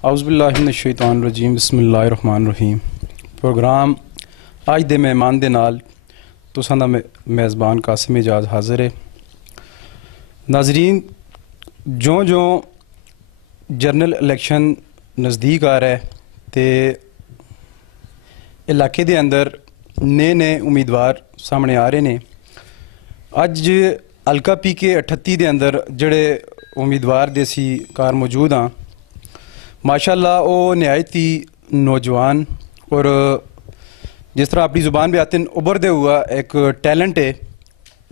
औज़ुबिल्लाहिमिनश्शैतानिर्रजीम बिस्मिल्लाहिर्रहमानिर्रहीम। प्रोग्राम अज दे मेहमान दे नाल तुसां दा मेज़बान कासिम एजाज हाज़िर है। नाज़रीन, ज्यों ज्यों जनरल इलैक्शन नज़दीक आ रहा है तो इलाके दे अंदर नए नए उम्मीदवार सामने आ रहे हैं। अज हल्का PK 38 दे अंदर जड़े उम्मीदवार देसी कार मौजूद हाँ, माशाअल्लाह वो नहायत ही नौजवान और जिस तरह अपनी ज़ुबान पे आते हैं उभरते हुआ एक टैलेंट है।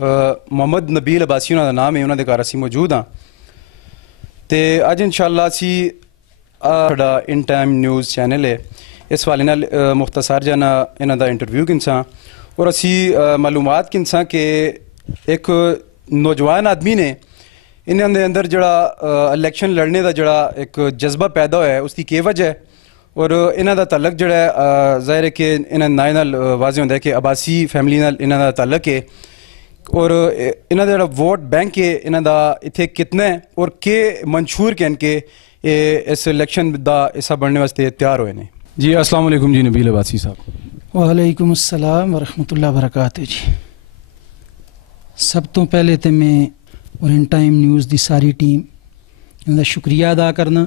मोहम्मद नबील अब्बासी उन्होंने नाम है, उन्होंने घर असी मौजूद हाँ। तो अज इंशाअल्लाह असी साडा इन टाइम न्यूज़ चैनल है, इस वाले नाल मुख्तसर जना इन्हां दा इंटरव्यू किनसा और असी मालूमात किनसा कि एक नौजवान आदमी ने इन्हां दे अंदर जड़ा इलैक्शन लड़ने का जड़ा एक जज्बा पैदा होया है, उसकी के वजह है और इन्हां दा तल्लक जड़ा है ज़ाहिर है कि इन्हां नाए नाल वाज़े होंदा है कि अब्बासी फैमिली नाल इन्हां दा तल्लक है और इन्हां दा जड़ा वोट बैंक है इन्हां दा इत्थे कितना है और के मंशूर कहन के इस इलैक्शन दा हिस्सा बनने वास्ते तैयार होए ने। जी अस्सलाम वालेकुम जी नबील अब्बासी साहब। वालेकुम अस्सलाम वरहमतुल्लाह वबरकातुहू जी। सब तो पहले तो मैं और इन टाइम न्यूज़ की सारी टीम इनका शुक्रिया अदा करना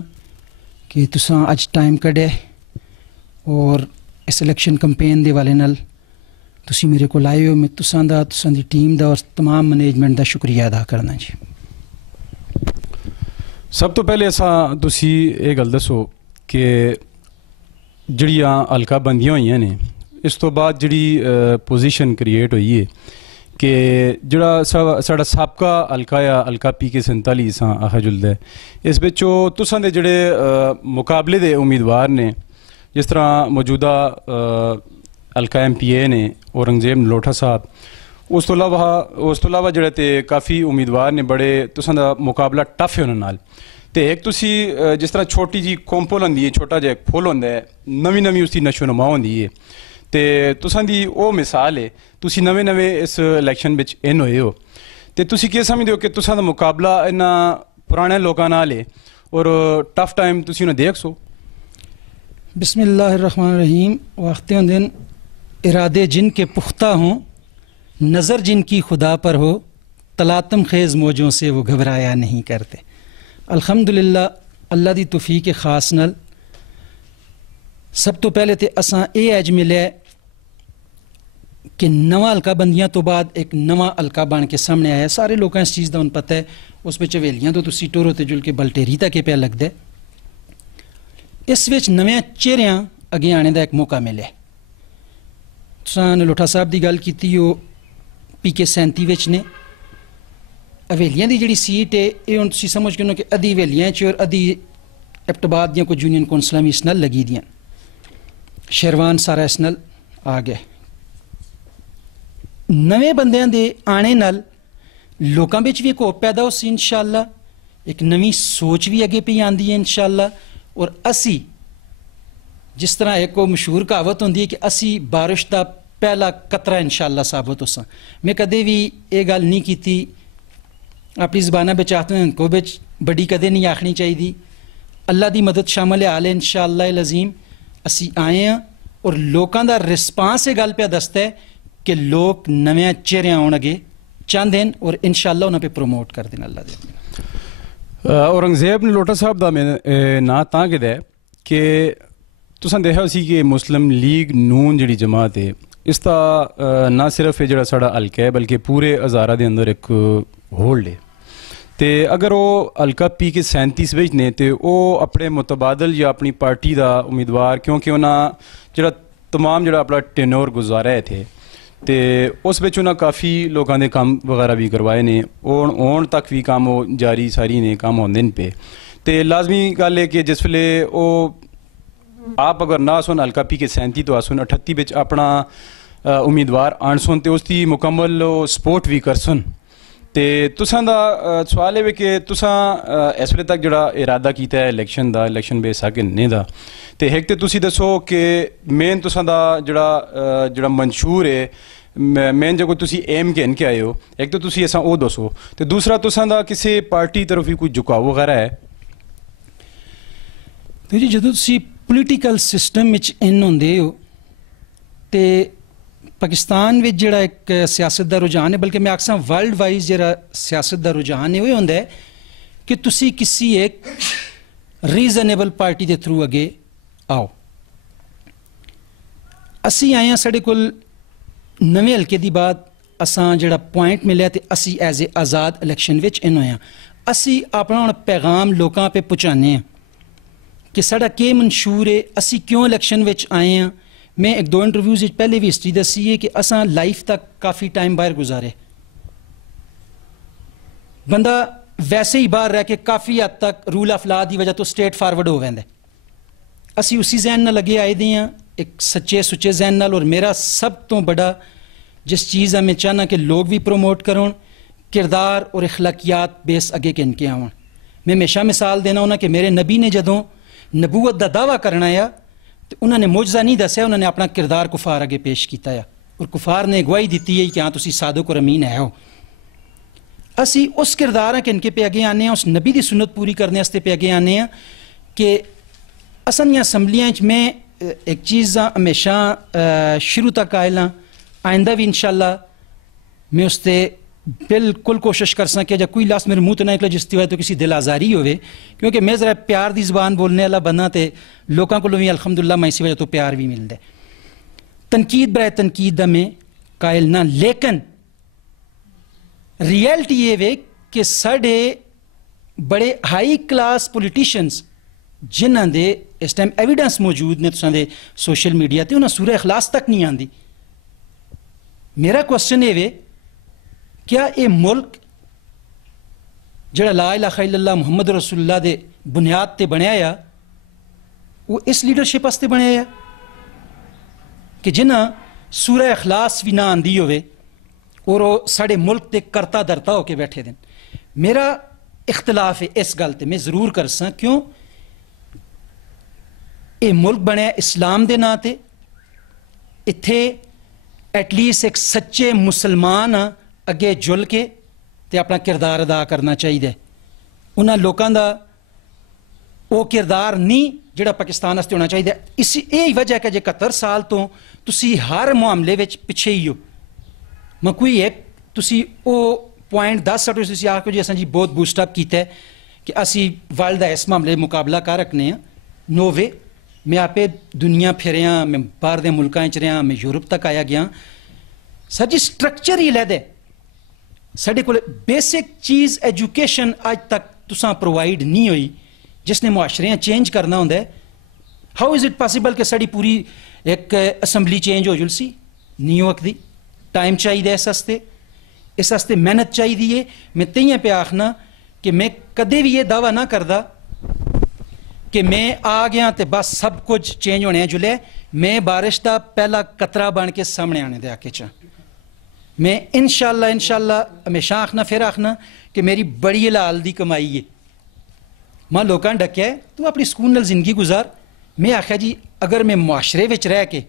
कि तुसां अज टाइम कढ़े और इस इलैक्शन कंपेन के वाले नाल तुसी मेरे को आए हो। मैं तुसां दी टीम का और तमाम मैनेजमेंट का शुक्रिया अदा करना जी। सब तो पहले असा तुसी ये गल दसो कि जड़ियाँ हल्का बंदियां हुई ने, इस तो बाद जड़ी पोजीशन क्रिएट हुई है कि जड़ा साड़ा साबका हल्का या हल्का PK 47 आखा जुलदा है, इस बिचों तुसां दे जड़े मुकाबले दे उम्मीदवार ने, जिस तरह मौजूदा हल्का MPA ने औरंगजेब नलोटा साहब, उस तो अलावा जड़े ते काफ़ी उम्मीदवार ने बड़े तुसां दा मुकाबला टफ है उन्हां नाल। तो एक तुसी जिस तरह छोटी जी कोंपोल होंदी है, छोटा जिहा एक फुल होंदा है, नवीं नवीं उसकी नशो नुमा होंदी है। तो तुसां दी वो मिसाल है, तुसी नवे नवे इस इलैक्शन बिच इन होए हो, तो तुसी क्या समझदे हो कि तुसां दा मुकाबला इन्हां पुराने लोकां नाल है और टफ टाइम तुसी उन्हें देख सो? बिस्मिल्लाहिर्रहमानिर्रहीम। वक्ते दिन इरादे जिन के पुख्ता हों, नज़र जिनकी खुदा पर हो, तलातम खेज़ मौजों से वो घबराया नहीं करते। अल्हम्दुलिल्लाह अल्लाह दी तौफीक खास नाल सब तो पहले तो असां ये अज मिले कि नवा हल्का बंदियां तो बाद एक नवा हल्का बन के सामने आया। सारे लोगों इस चीज़ का हूँ पता है, उस पर हवेलियां तो तुसी टोरो ते जुल के बलटेरी तक पे लगता है। इस विच नवे चेहरियां अगे आने का एक मौका मिले। तुसां नलोटा साहब की गल की, PK 37 विच ने हवेलियां की जी सीट है, ये हूँ तुसी समझ के कि अद्धी हवेलियां च और अद्धी एबटाबाद दियां कुछ यूनियन कौंसलां भी इस नाल लगी दियां। शेरवान सारा इस नाल आ गया। नवे बंदियां दे आने नाल लोकां बिच भी एक होप पैदा होसी इंशाअल्लाह, एक नवी सोच भी अगे पे आंदी है इंशाअल्लाह। और असी जिस तरह एक मशहूर कहावत होंदी है कि असी बारिश का पहला कतरा इंशाअल्लाह साबित होसां। मैं कदे भी ये गल नहीं की अपनी ज़बाना बिच आखते हैं को बिच बड़ी कदे नहीं आखनी चाहिए। अल्लाह की मदद शामिल हाल है इंशाअल्लाह अज़ीम। असी आए हैं और लोगों का रिस्पांस ये गल पे दसता है कि लोग नवे चेहरे आने अगे चाहते हैं और इंशाअल्लाह उन्हें पे प्रमोट कर देना अल्लाह दे। औरंगजेब नलोटा साहब का मैं ना तां गिदा है कि तुसां देखा सी कि मुस्लिम लीग नून जी जमात है, इसका ना सिर्फ जो साड़ा हल्का है बल्कि पूरे हज़ारा के अंदर एक होल्ड है। तो अगर वो हल्का PK 37 विच ने तो वो अपने मुतबादल या अपनी पार्टी का उम्मीदवार, क्योंकि उन्हें जो तमाम जो अपना टेन्योर गुजारा है थे, तो उस बिच उन्हें काफ़ी लोगों के काम वगैरह भी करवाए ने, होण तक भी काम वो जारी सारी ने काम होंदे पे। तो लाजमी गल है कि जिस वेले वो आप अगर ना सुन हल्का PK 37 तो आसन 38 बिच अपना उम्मीदवार आन सुन तो उसकी मुकम्मल सपोर्ट भी कर सुन। तो तुसां दा सवाल है कि तुसां इस वेले तक जड़ा इरादा किया है इलैक्शन बेस किन्ने दा, तो एक तो तुसी दसो कि मेन तुसां दा जड़ा मंशूर है, मेन जो तुसी एम के इनके आए हो, एक तो तुसी ऐसा वो दसो, तो दूसरा तुसां दा किसी पार्टी तरफ ही कोई झुकाव वगैरह है? तो जी ਜਦੋਂ ਤੁਸੀਂ ਪੋਲੀਟੀਕਲ ਸਿਸਟਮ ਵਿੱਚ ਇਨ ਹੁੰਦੇ ਹੋ ਤੇ ਪਾਕਿਸਤਾਨ ਵਿੱਚ ਜਿਹੜਾ ਇੱਕ ਸਿਆਸਤ ਦਾ ਰੁਝਾਨ ਹੈ, ਬਲਕਿ ਮੈਂ ਆਖਾਂ ਵਰਲਡ ਵਾਈਜ਼ ਜਿਹੜਾ ਸਿਆਸਤ ਦਾ ਰੁਝਾਨ ਹੈ ਉਹ ਹੁੰਦਾ ਹੈ ਕਿ ਤੁਸੀਂ ਕਿਸੇ ਇੱਕ ਰੀਜ਼ਨੇਬਲ ਪਾਰਟੀ ਦੇ ਥਰੂ ਅੱਗੇ ਆਓ। ਅਸੀਂ ਆਏ ਹਾਂ, ਸਾਡੇ ਕੋਲ ਨਵੇਂ ਹਲਕੇ ਦੀ ਬਾਤ ਅਸਾਂ ਜਿਹੜਾ ਪੁਆਇੰਟ ਮਿਲਿਆ ਤੇ ਅਸੀਂ ਐਜ਼ ਏ ਆਜ਼ਾਦ ਇਲੈਕਸ਼ਨ ਵਿੱਚ ਇਨ ਹੋਏ ਹਾਂ। ਅਸੀਂ ਆਪਣਾ ਹੁਣ ਪੈਗਾਮ ਲੋਕਾਂ 'ਤੇ ਪਹੁੰਚਾਉਂਦੇ ਹਾਂ कि साड़ा के मंशूर है, असी क्यों इलैक्शन विच आए हैं। मैं एक दो इंटरव्यूज़ पहले भी हिस्ट्री दसी है कि असां लाइफ तक काफ़ी टाइम बाहर गुजारे, बंदा वैसे ही बाहर रह के काफ़ी हद तक रूल ऑफ लॉ की वजह तो स्ट्रेट फॉरवर्ड हो वैंदा। असी उसी जहन नाल लगे आए दे हैं, एक सच्चे सुच्चे जहन नाल। और मेरा सब तो बड़ा जिस चीज़ है मैं चाहना कि लोग भी प्रोमोट करों, किरदार और अखलाकियात बेस अगे किन के आवन। मैं हमेशा मिसाल देना होना कि मेरे नबी ने जदों नबूवत का दावा करना आ तो उन्होंने मुजजा नहीं दसिया, उन्होंने अपना किरदार कुफार अगे पेश किया है और कुफार ने गवाही दी है कि हाँ तुसी सादुक और अमीन है हो। असी उस किरदार कि इनके पे अगे आने, उस नबी की सुन्नत पूरी करने वास्ते पे अगे आने कि असन असैम्बलियां मैं एक चीज़ हमेशा शुरू तक आयल हाँ, आइंदा भी इंशाअल्लाह मैं उसते बिल्कुल कोशिश कर सकें जब कोई लास्ट मेरे मुँह तो ना निकले जिसकी वजह तो किसी दिल आज़ारी होवे, क्योंकि मैं ज़रा प्यार की ज़बान बोलने वाला बंदा तो लोगों को भी अल्हम्दुलिल्लाह मैं इसी वजह तो प्यार भी मिलता है। तनकीद बराए तनकीद दा मैं कायल ना, लेकिन रियलिटी ये वे कि साढ़े बड़े हाई क्लास पोलिटिशियंस जिन्हां दे इस टाइम एविडेंस मौजूद ने तुसां दे सोशल मीडिया ते उन्हां सूरह इखलास तक नहीं आती। मेरा क्वेश्चन ये वे क्या ये मुल्क जड़ा ला इलाहा इल्लल्लाह मुहम्मद रसूलुल्लाह दे बुनियाद ते बनया आ वो इस लीडरशिप वास्ते बनया कि जिन्हां सूरह इखलास भी ना आंदी होवे और वो साढ़े मुल्क ते करता धरता होके बैठे दिन। मेरा इख्तलाफ है इस गल ते मैं जरूर कर सा, क्यों ये मुल्क बनया इस्लाम दे नां ते, इत्थे एटलीस्ट एक सच्चे मुसलमान अगे जुल के ते अपना किरदार अदा करना चाहिए। उन्हां लोकां दा वो किरदार नहीं जिहड़ा पाकिस्तान वास्ते होना चाहिए। इसी यही वजह है कि 71 साल तो तुसी हर मामले विच पिछे ही हो। मैं कोई एक तुसी वो पॉइंट 10 सटो तुसी आखो जी असां जी बहुत बूस्टअप कीता है कि असी वर्ल्ड दा इस मामले मुकाबला कर रखने हैं। नो वे, मैं आपे दुनिया फिरिया, मैं बाहर दे मुल्कां च रहा, मैं यूरोप तक आया गया। सर जी स्ट्रक्चर ही अलग है, साढ़े को बेसिक चीज़ एजुकेशन अज तक तुसां प्रोवाइड नहीं हुई जिसने मुआशरे चेंज करना होंदा है। हाउ इज़ इट पॉसिबल कि साड़ी पूरी एक असैम्बली चेंज हो जुलसी नहीं हो सकती। टाइम चाहिए इस वास्ते मेहनत चाहिए। मैं तियां पे आखना कि मैं कदे भी ये दावा ना करदा कि मैं आ गया तो बस सब कुछ चेंज होने जुले। मैं बारिश का पहला कतरा बन के सामने आने दे आके चा। मैं इंशाअल्लाह हमेशा आखना फिर आखना कि मेरी बड़ी हलाल दी कमाई है। मां लोकां डक्या है तू अपनी सुकून नाल जिंदगी गुजार। मैं आख्या जी अगर मैं मुआशरे विच रह के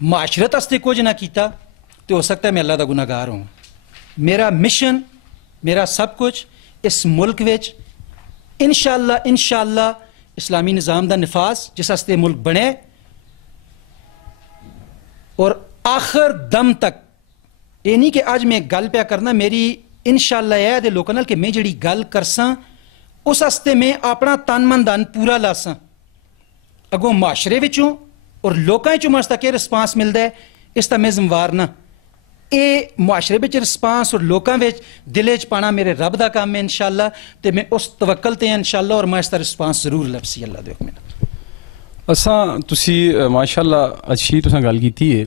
मुआशरत वास्ते कुछ ना किया तो हो सकता है मैं अल्लाह दा गुनाहगार हूँ। मेरा मिशन, मेरा सब कुछ इस मुल्क विच इंशाअल्लाह इस्लामी निज़ाम दा निफाज जिस वास्ते मुल्क बने और आखिर दम तक। ये नहीं कि अज मैं गल प्या करना, मेरी इंशाअल्लाह यह दे लोकां नाल कि मैं जिहड़ी गल करसां उस वास्ते मैं अपना तन मन धन पूरा लासां। अगों मुआशरे विचों और लोकां चों मस तक रिस्पांस मिलदा है, इसदा मैं जिम्मेवार ना। ये मुआशरे विच रिस्पांस और लोकां विच दिले च पाना मेरे रब दा काम है इंशाअल्लाह। ते मैं उस तवक्कल ते इंशाअल्लाह और मैं इसदा रिस्पांस जरूर लभसी अल्लाह दे हुक्म नाल। असां तुसी माशाअल्लाह अच्छी तुसां गल कीती है।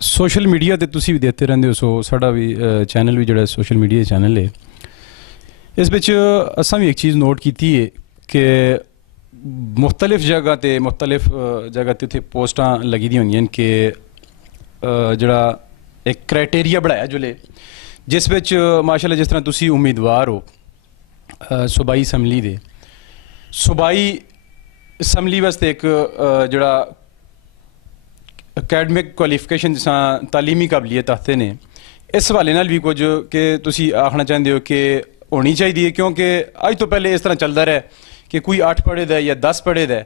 सोशल मीडिया ते तुसी भी देते रहंदे हो, सो साडा भी चैनल भी जिहड़ा सोशल मीडिया चैनल है इस बिच असां भी एक चीज़ नोट की है कि मुख्तलिफ जगह ते मुख्तलिफ जगह ते उत्थे पोस्टां लगी दी होंदियां कि जिहड़ा एक क्राइटेरिया बनाया जुले जिस बिच माशाअल्लाह जिस तरह तुसी उम्मीदवार हो सूबाई असैम्बली दे, सूबाई असैम्बली वास्ते एक जिहड़ा अकैडमिक क्वालिफिकेशन जिसां तालीमी काबलियत आखते ने, इस हवाले नाल भी कुछ कि तुसी आखना चाहते हो कि होनी चाहिए, क्योंकि अज तो पहले इस तरह चलता रहा कि कोई 8 पढ़े दा या 10 पढ़े दा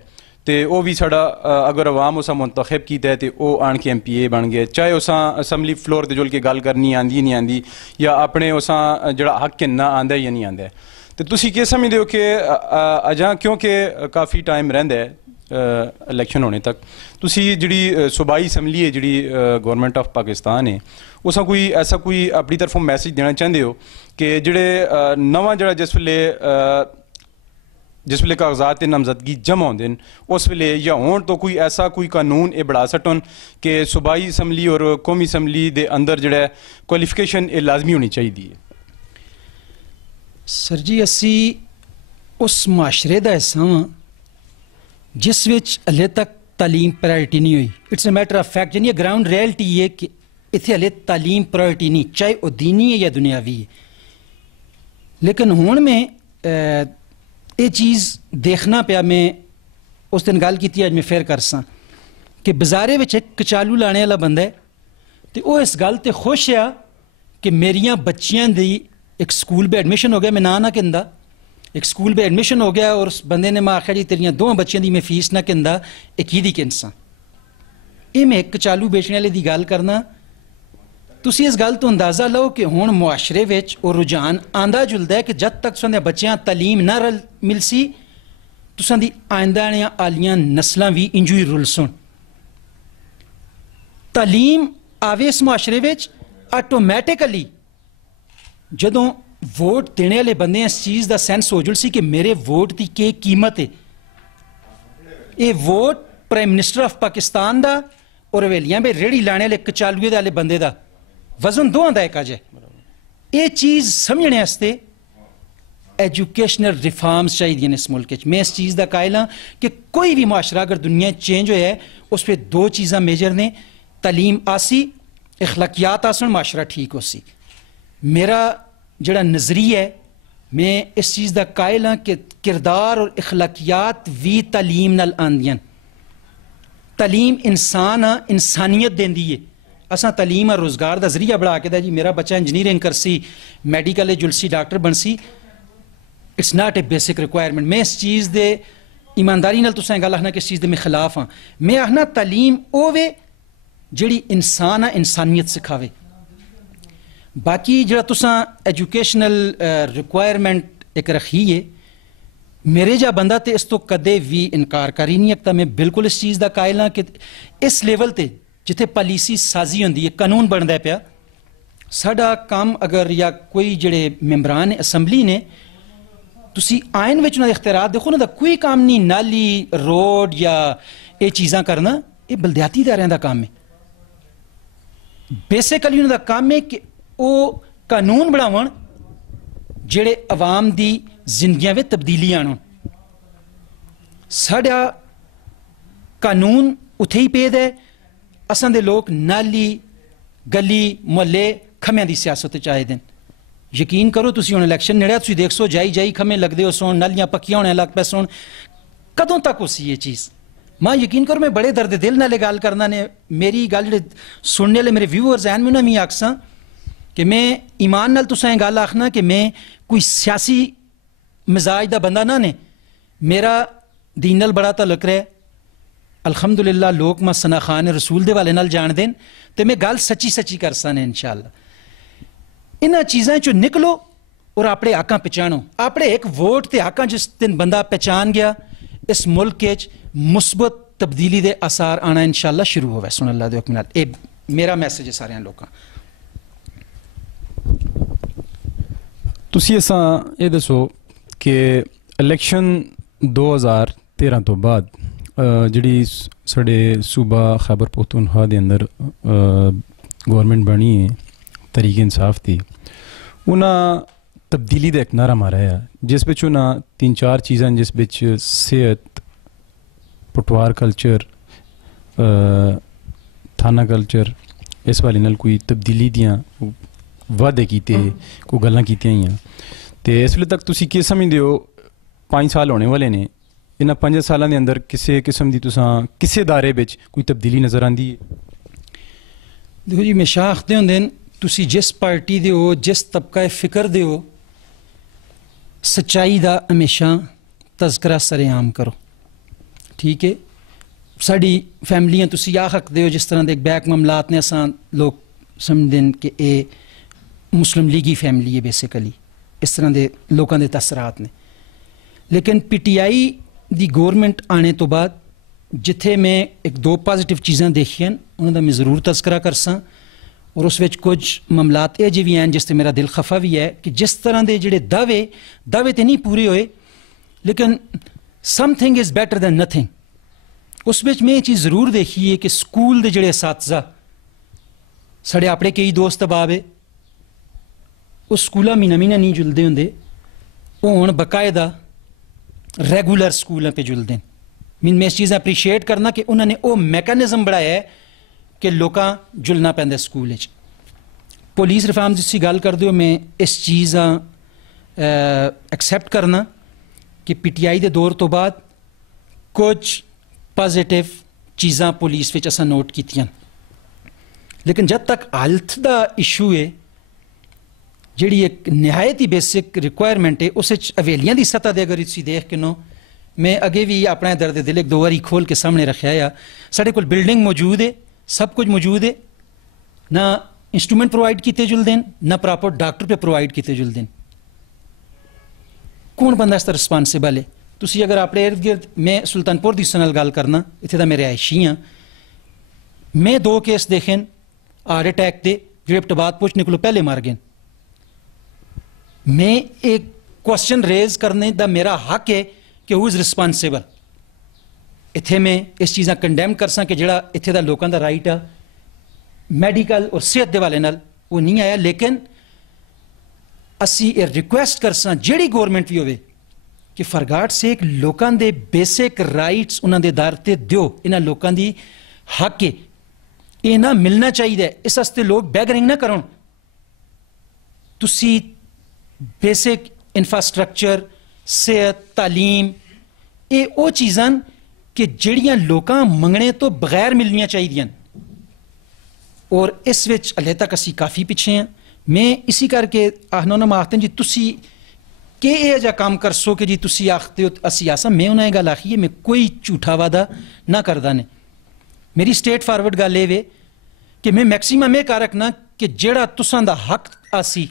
ते ओह् भी साढ़ा अगर अवाम उसा मुंतखब कीता है तो ओह् आन के MPA बन गए, चाहे उसा असैम्बली फ्लोर ते जुल के गल करनी आंदी नहीं आंदी या अपने उसा जेह्ड़ा हक है ना आंदा या नहीं आंदा। तो तुसी केह् समझदे हो कि अजां क्योंकि काफ़ी टाइम रैंह्दा है इलैक्शन होने तक, तुसी जिहड़ी सूबाई असैम्बली है जिहड़ी गौरमेंट ऑफ पाकिस्तान है उसा कोई ऐसा कोई अपनी तरफों मैसेज देना चाहते हो कि जेह्ड़े नवां जेह्ड़ा जिस वेले कागजात ते नामजदगी जमा होंदे न उस वेले या होन तो कोई ऐसा कोई कानून एह् बड़ा सट्टन कि सूबाई असैम्बली और कौमी असैम्बली दे अंदर जेह्ड़ा क्वालिफिकेशन एह् लाजमी होनी चाहिदी है। सर जी असी उस माशरे का हिस्सा हाँ जिस विच हले तक तालीम प्रायोरिटी नहीं हुई। It's a matter of fact, यानी ग्राउंड रियलिटी है कि इत्थे हले तालीम प्रायोरिटी नहीं, चाहे वह दीनी है या दुनियावी है। लेकिन हुण में ये चीज़ देखना पिया, मैं उस दिन गल की अज मैं फिर करसा कि बाजारे विच एक कचालू लाने वाला बंदा है तो वह इस गल ते खुश आ कि मेरियां बच्चियां दी एक स्कूल में एडमिशन हो गया, मैं ना कहंदा, एक स्कूल में एडमिशन हो गया और उस बंदे ने मैं आख्या जी तेरियां 2 बच्चियां दी मैं फीस ना कहंदा, एक ही किनसा। ये मैं एक कचालू बेचने वाले की गल करना। तुसी इस गल तो अंदाज़ा लो कि हुण मुआशरे विच और रुझान आंदा जुलदा है कि जद तक तुसां दे बच्चियां तालीम ना मिलसी तुसां दी आइंदा आलियां नस्लां भी इंजू ही रुलसन। तालीम आवे इस मुआशरे विच आटोमैटिकली जदों वोट देने वाले बंदे इस चीज़ का सेंस हो जुलसी कि मेरे वोट की क्या कीमत है। ये vote prime minister of Pakistan का और हवेलियां में रेहड़ी लाने वाले कचालुए वाले बंदे का वजन दोवां दा इक है। ये चीज़ समझने वास्ते एजुकेशनल रिफॉर्म्स चाहिए इस मुल्क में। मैं इस चीज़ का कायल हाँ कि कोई भी मुआशरा अगर दुनिया चेंज होया है उस पर 2 चीज़ां मेजर ने, तालीम आसी, अखलाकियात आसन, मुआशरा ठीक हो सी। मेरा जड़ा नज़रिया है मैं इस चीज़ का कायल हाँ कि किरदार और अखलाकियात भी तालीम नाल आंदियां। तालीम इंसान हाँ इंसानियत देंदी है। असा तालीम और रोज़गार का जरिया बढ़ा के जी मेरा बच्चा इंजीनियरिंग करसी, मैडिकल जुलसी, डॉक्टर बनसी, it's not a basic requirement. मैं इस चीज़ दे ईमानदारी नाल तुसां गल आखना कि इस चीज़ दे मैं खिलाफ हाँ। मैं आखना तालीम ओवे जिहड़ी इंसान आ इंसानियत सिखावे। बाकी जो तुसां एजुकेशनल रिक्वायरमेंट एक रखी है, मेरे जा बंदा तो इस तो कदे भी इनकार कर ही नहीं सकता। मैं बिल्कुल इस चीज़ का कायल हाँ कि इस लेवल ते जिथे पॉलिसी साजी होंदी है, कानून बनता पिया, साडा काम अगर या कोई जिहड़े मैंबरान असैम्बली ने तुसी आयन विच उन्हां दे इख्तियारात देखो ना, कोई काम नहीं नाली रोड या ये चीज़ां करना, ये बलदियाती इदारियां दा काम है। बेसिकली उन्हां दा काम है कि वो कानून बनावन जिहड़े अवाम दी जिंदगियां विच तब्दीली आनन। साडा कानून उत्थे ही पेद है। असां दे लोग नाली गली मुहल्ले खम्यां दी सियासत चाहे दिन। यकीन करो तुसी हुण इलैक्शन नेड़े तुसी देख सो जाई जाई खम्मे लगदे हो सोन, नालियां पक्कियां होने लग पै सोन। कदों तक होसी ये चीज़? मां यकीन करो मैं बड़े दर्द दिल नाल गल करना ने। मेरी गल जेह्ड़े सुनने वाले मेरे व्यूअर्स हैं मैं उन्हें भी आखसां कि मैं ईमान नाल तुसां गल आखना कि मैं कोई सियासी मिजाज का बंदा ना ने। मेरा दीन नाल बड़ा तलक रहा। अल्हम्दुलिल्लाह लोग मैं सना खान रसूल दे वाले नाल जान देन तो मैं गल सच्ची सच्ची कर सन इंशाअल्लाह। इन्हां चीज़ां चो निकलो और अपने हकां पहचानो। अपने एक वोट ते हकां जिस दिन बंदा पहचान गया इस मुल्क के मुस्बत तब्दीली दे आसार आना इंशाअल्लाह शुरू होवे सुन अल्लाह दे हुक्म नाल। ये मेरा मैसेज है सारे लोगों। तुसी असां ये दसो कि इलैक्शन 2013 तो बाद जिहड़ी साढ़े सूबा खैबर पख्तूनख्वा दे अंदर गौरमेंट बनी है तहरीक इंसाफ दी, उन्हां तब्दीली का एक नारा मारा है जिस बिच उन्हां 3-4 चीज़ां जिस बिच सेहत, पटवार कल्चर, थाना कल्चर, इस वाले नाल कोई तब्दीली दियां वादे कीते, कोई गल्लां कीतियां होईयां। ते इस वेले तक तुसी केह् समझदे हो 5 साल होने वाले ने, इन्हां 5 सालां दे अंदर किसी किस्म दी तुसां किसी दायरे विच कोई तब्दीली नज़र आंदी है? देखो जी हमेशा आखदे होंदे न तुसी जिस पार्टी दे हो, जिस तबका फिक्र दे हो, सच्चाई दा हमेशा तज़किरा सरेआम करो। ठीक है, साड़ी फैमिलियां तुसी आ सकते हो जिस तरह के बैक मामलात ने असां लोग समझते कि ये मुस्लिम लीगी फैमिली है बेसिकली, इस तरह के लोगों के तसरात ने। लेकिन PTI दी गौरमेंट आने तो बाद जिथे मैं एक दो पॉजिटिव चीज़ां देखियां उन्होंने मैं ज़रूर तज़किरा करसां, और उस विच कुछ मामलात ये भी हैं जिससे मेरा दिल खफा भी है कि जिस तरह के जोड़े दावे तो नहीं पूरे होए, लेकिन something is better than nothing. उस विच मैं ये चीज़ ज़रूर देखी है कि स्कूल के जोड़े असातिज़ा साढ़े अपने कई दोस्त बाबे उस स्कूला महीना महीना नहीं जुलते होंगे, वो हुण बकायदा रेगूलर स्कूलों पर जुलते हैं। मैं इस चीज़ अप्रीशिएट करना कि उन्होंने वो मैकेनिज़म बनाया है कि लोकां जुलना पैंदा स्कूल विच। पुलिस रिफॉर्म जिसकी गल करदे हो, मैं इस चीज़ एक्सैप्ट करना कि PTI के दौर तो बाद कुछ पॉजिटिव चीज़ां पुलिस विच असां नोट कीतियां, लेकिन जब तक हेल्थ का इशू है जिहड़ी एक नहायत ही बेसिक रिक्वायरमेंट है उस हवेलियां की सतह दे अगर इसी देख के नो, मैं अगे भी अपना दर्द दिल एक दो बारी खोल के सामने रखा है। साढ़े कोल बिल्डिंग मौजूद है, सब कुछ मौजूद है, ना इंस्ट्रूमेंट प्रोवाइड किए जुलते हैं, ना प्रॉपर डॉक्टर पे प्रोवाइड किए जुलते हैं। कौन बंदा इसका रिस्पांसिबल है? तुसी अगर अपने इर्द गिर्द, मैं सुल्तानपुर दी नाल गल करना, इत्थे दा मैं रिहायशी हाँ, मैं 2 केस देखे हार्ट अटैक के जो इब्तबात पहुंचने को पहले मर गए। मैं एक क्वेश्चन रेज करने का मेरा हक है कि हु इज़ रिस्पांसिबल। इत्थे मैं इस चीज़ा कंडैम कर सा कि जिहड़ा इत्थे दा लोकां दा राइट आ मैडिकल और सेहत के हवाले नाल वो नहीं आया, लेकिन असी ये रिक्वेस्ट कर सा जिहड़ी गौरमेंट भी होवे कि फॉर गॉड सेक लोकां दे बेसिक राइट्स उन्हां दे दर ते दिओ। इन्हां लोकां दी हक है, ये ना मिलना चाहिए। इस वास्ते लोग बैगरिंग ना करन। तुसी बेसिक इंफ्रास्ट्रक्चर, सेहत, तालीम, ये वो चीज़ां कि जिहड़ियां लोकां मंगने तो बगैर मिलनियां चाहिए, और इस विच हले तक असी काफ़ी पिछे हैं। मैं इसी करके आखना आखते जी तुसी कि यह जा काम कर सो कि जी तुसी आखते हो असी आसा। मैं उन्हें गल आखी है, मैं कोई झूठा वादा ना करदा ने। मेरी स्ट्रेट फॉरवर्ड गल ये कि मैं मैक्सीमम यह कर रखना कि जेड़ा तुसां दा हक आसी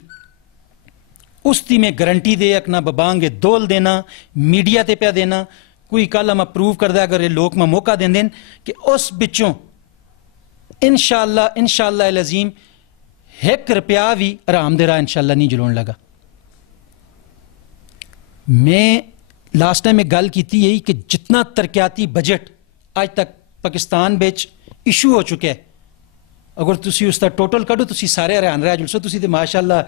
उसकी मैं गारंटी दे रखना, बबांगे दोल देना, मीडिया ते पे देना। कोई कल हम अप्रूव करदा अगर ये लोग मैं मौका देंदे कि उस बिचों इंशाअल्लाह अज़ीम 1 रुपया भी आराम दे रहा इंशाअल्लाह नहीं जलोन लगा। मैं लास्ट टाइम एक गल की यही कि जितना तरक्याती बजट आज तक पाकिस्तान बिच इशू हो चुका है, अगर तुसी उसका टोटल कढो तुसी सारे हैरान रह जुलसो। तुसी तो माशाअल्लाह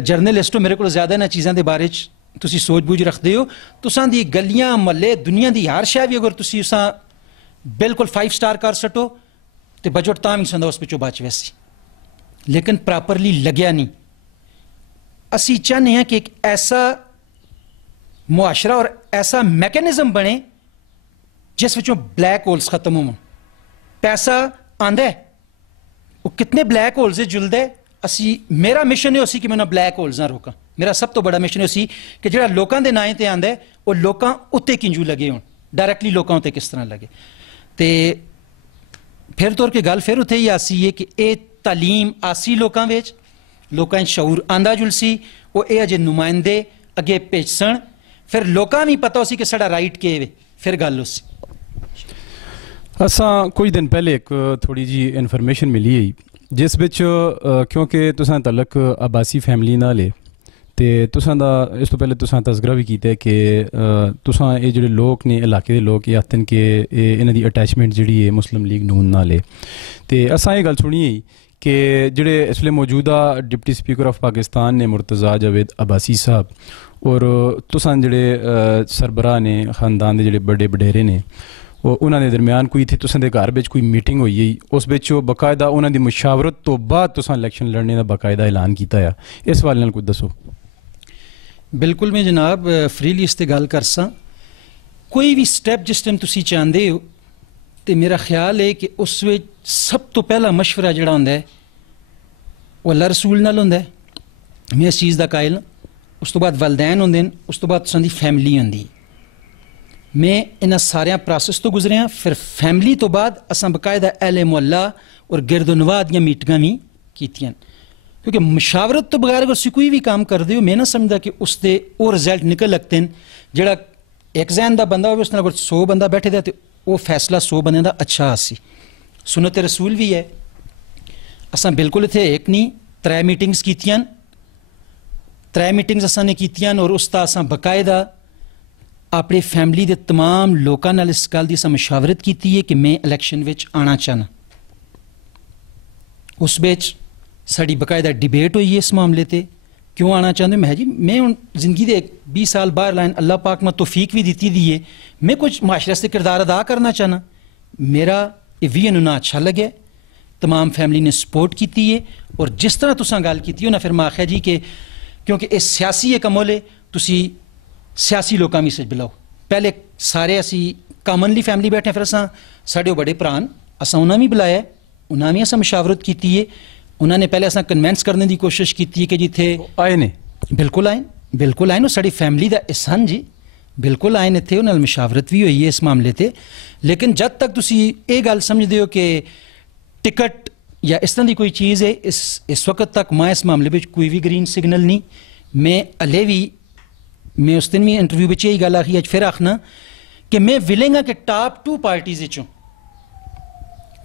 जर्नलिस्ट हो, मेरे को ज़्यादा इन्हां चीज़ों के बारे तुसी सोच बूझ रखते हो। तुसां दी गलियां महल्ले दुनिया की हर शय भी अगर तुसी उसां बिल्कुल 5 स्टार कर सटो तो बजट तां भी संदा उस पिछों बच वैसी, लेकिन प्रॉपरली लग्या नहीं। असी चाहते हैं कि एक ऐसा मुआशरा और ऐसा मैकेनिज़म बने जिस विचों ब्लैक होल्स खत्म होवन। पैसा आंदा है, वो कितने ब्लैक होल्स जुलदा है। असी मेरा मिशन है उसी कि मैं उन्हें ब्लैक होल्स ना रोका। मेरा सब तो बड़ा मिशन है उसी कि जो लोगों के नाए ते आंदा है वो लोगों उत्ते किंजू लगे हो, डायरैक्टली लोगों उत्ते किस तरह लगे। तो फिर तौर की गल फिर उत्थे ही आसी है कि ये तालीम आसी लोगों में, लोगों शऊर आंदा जुलसी, वो ये अजे नुमाइंदे अगे भेजन, फिर लोगों भी पता उसी कि साडा राइट के वे, फिर गल उसी। असां कुछ दिन पहले एक थोड़ी जी इन्फॉर्मेशन मिली है जिस बिच क्योंकि तुसां तलक आबासी फैमिली नाल है ते तुसां दा इस तो पहले तुसां तज़किरा भी कीता है कि तुसां ये जेह्ड़े लोग ने इलाके दे लोग ये आखदे न कि इन्हां दी अटैचमेंट जिहड़ी है मुस्लिम लीग नून नाल है। ते असां ये गल सुनी कि जेह्ड़े इसलै मौजूदा डिप्टी स्पीकर ऑफ पाकिस्तान ने मुर्तज़ा जावेद अब्बासी साहब और तुसां जेह्ड़े सरबराह ने खानदान दे जेह्ड़े बड़े बडेरे ने उन्होंने दरम्यान कोई थी तुसां दे घर बिच कोई मीटिंग हुई है, उस बिच बकायदा उन्हों की मुशावरत तो बाद तुसां इलैक्शन लड़ने का बकायदा ऐलान किया है। इस हवाले नाल कुछ दसो। बिल्कुल मैं जनाब फ्रीली इस ते गल कर सा। कोई भी स्टैप जिस टाइम तुसी चाहते हो तो मेरा ख्याल है कि उस विच सब तो पहला मशवरा जिहड़ा हुंदा है वो अल्लाह रसूल नाल हुंदा है। मैं इस चीज़ का कायल। उस तो बाद वालदैन हुंदे न, उस तो बाद तुसां दी फैमिली हुंदी है। मैं इन्हां सारियां प्रोसैस तो गुजरे हाँ। फिर फैमिली तो बाद असां बकायदा अहले मुहल्ला और गिरदोनवा दियां मीटिंगां भी कीतियां, क्योंकि मशावरत तो बगैर अगर कोई भी काम करदे हो मैं ना समझदा कि उसके वो रिजल्ट निकल लगते हैं जेड़ा एक जहन का बंदा हो उस अगर 100 बंदा बैठे दा तो वो फैसला 100 बंदे का अच्छा आसी। सुन्नत रसूल भी है। असां बिल्कुल इत्थे एक नहीं 3 मीटिंग्स कीतियां, 3 मीटिंग्स असां ने कीतियां और उसका असां बकायदा अपनी फैमिली के तमाम लोगों नाल इस गल की मशावरत की है कि मैं इलैक्शन विच आना चाहना। उस बिच साड़ी बकायदा डिबेट हुई है इस मामले ते क्यों आना चाहते। मैं जी मैं हूँ जिंदगी के 20 साल बाहर लाइन अल्लाह पाक में तौफीक भी दी दी है, मैं कुछ माशरे से किरदार अदा करना चाहना। मेरा ये विजन उन्हें अच्छा लगे, तमाम फैमिली ने सपोर्ट की है और जिस तरह तुसां गल की ना फिर मैं आख्या जी कि क्योंकि ये सियासी एक अमल है तुसी सियासी लोगों भी सच बुलाओ। पहले सारे असी कामनली फैमिली बैठे फिर असां साढ़े बड़े भरा असां उन्हें भी बुलाया, उन्हें भी असां मशावरत की है। उन्होंने पहले असां कन्वेंस करने की कोशिश की है कि जिथे आए ने बिल्कुल आए और साड़ी फैमिली का एहसान जी बिल्कुल आए इतने उन्होंने मशावरत भी हुई है इस मामले ते। लेकिन जब तक तुसी ये गल समझते हो कि टिकट या इस तरह की कोई चीज़ है इस वक्त तक मैं इस मामले में कोई भी ग्रीन सिग्नल नहीं। मैं हले भी मैं उस दिन भी इंटरव्यू में यही गल आखी अज फिर आखना कि मैं विलिंग हाँ कि टॉप 2 पार्टीज़ चों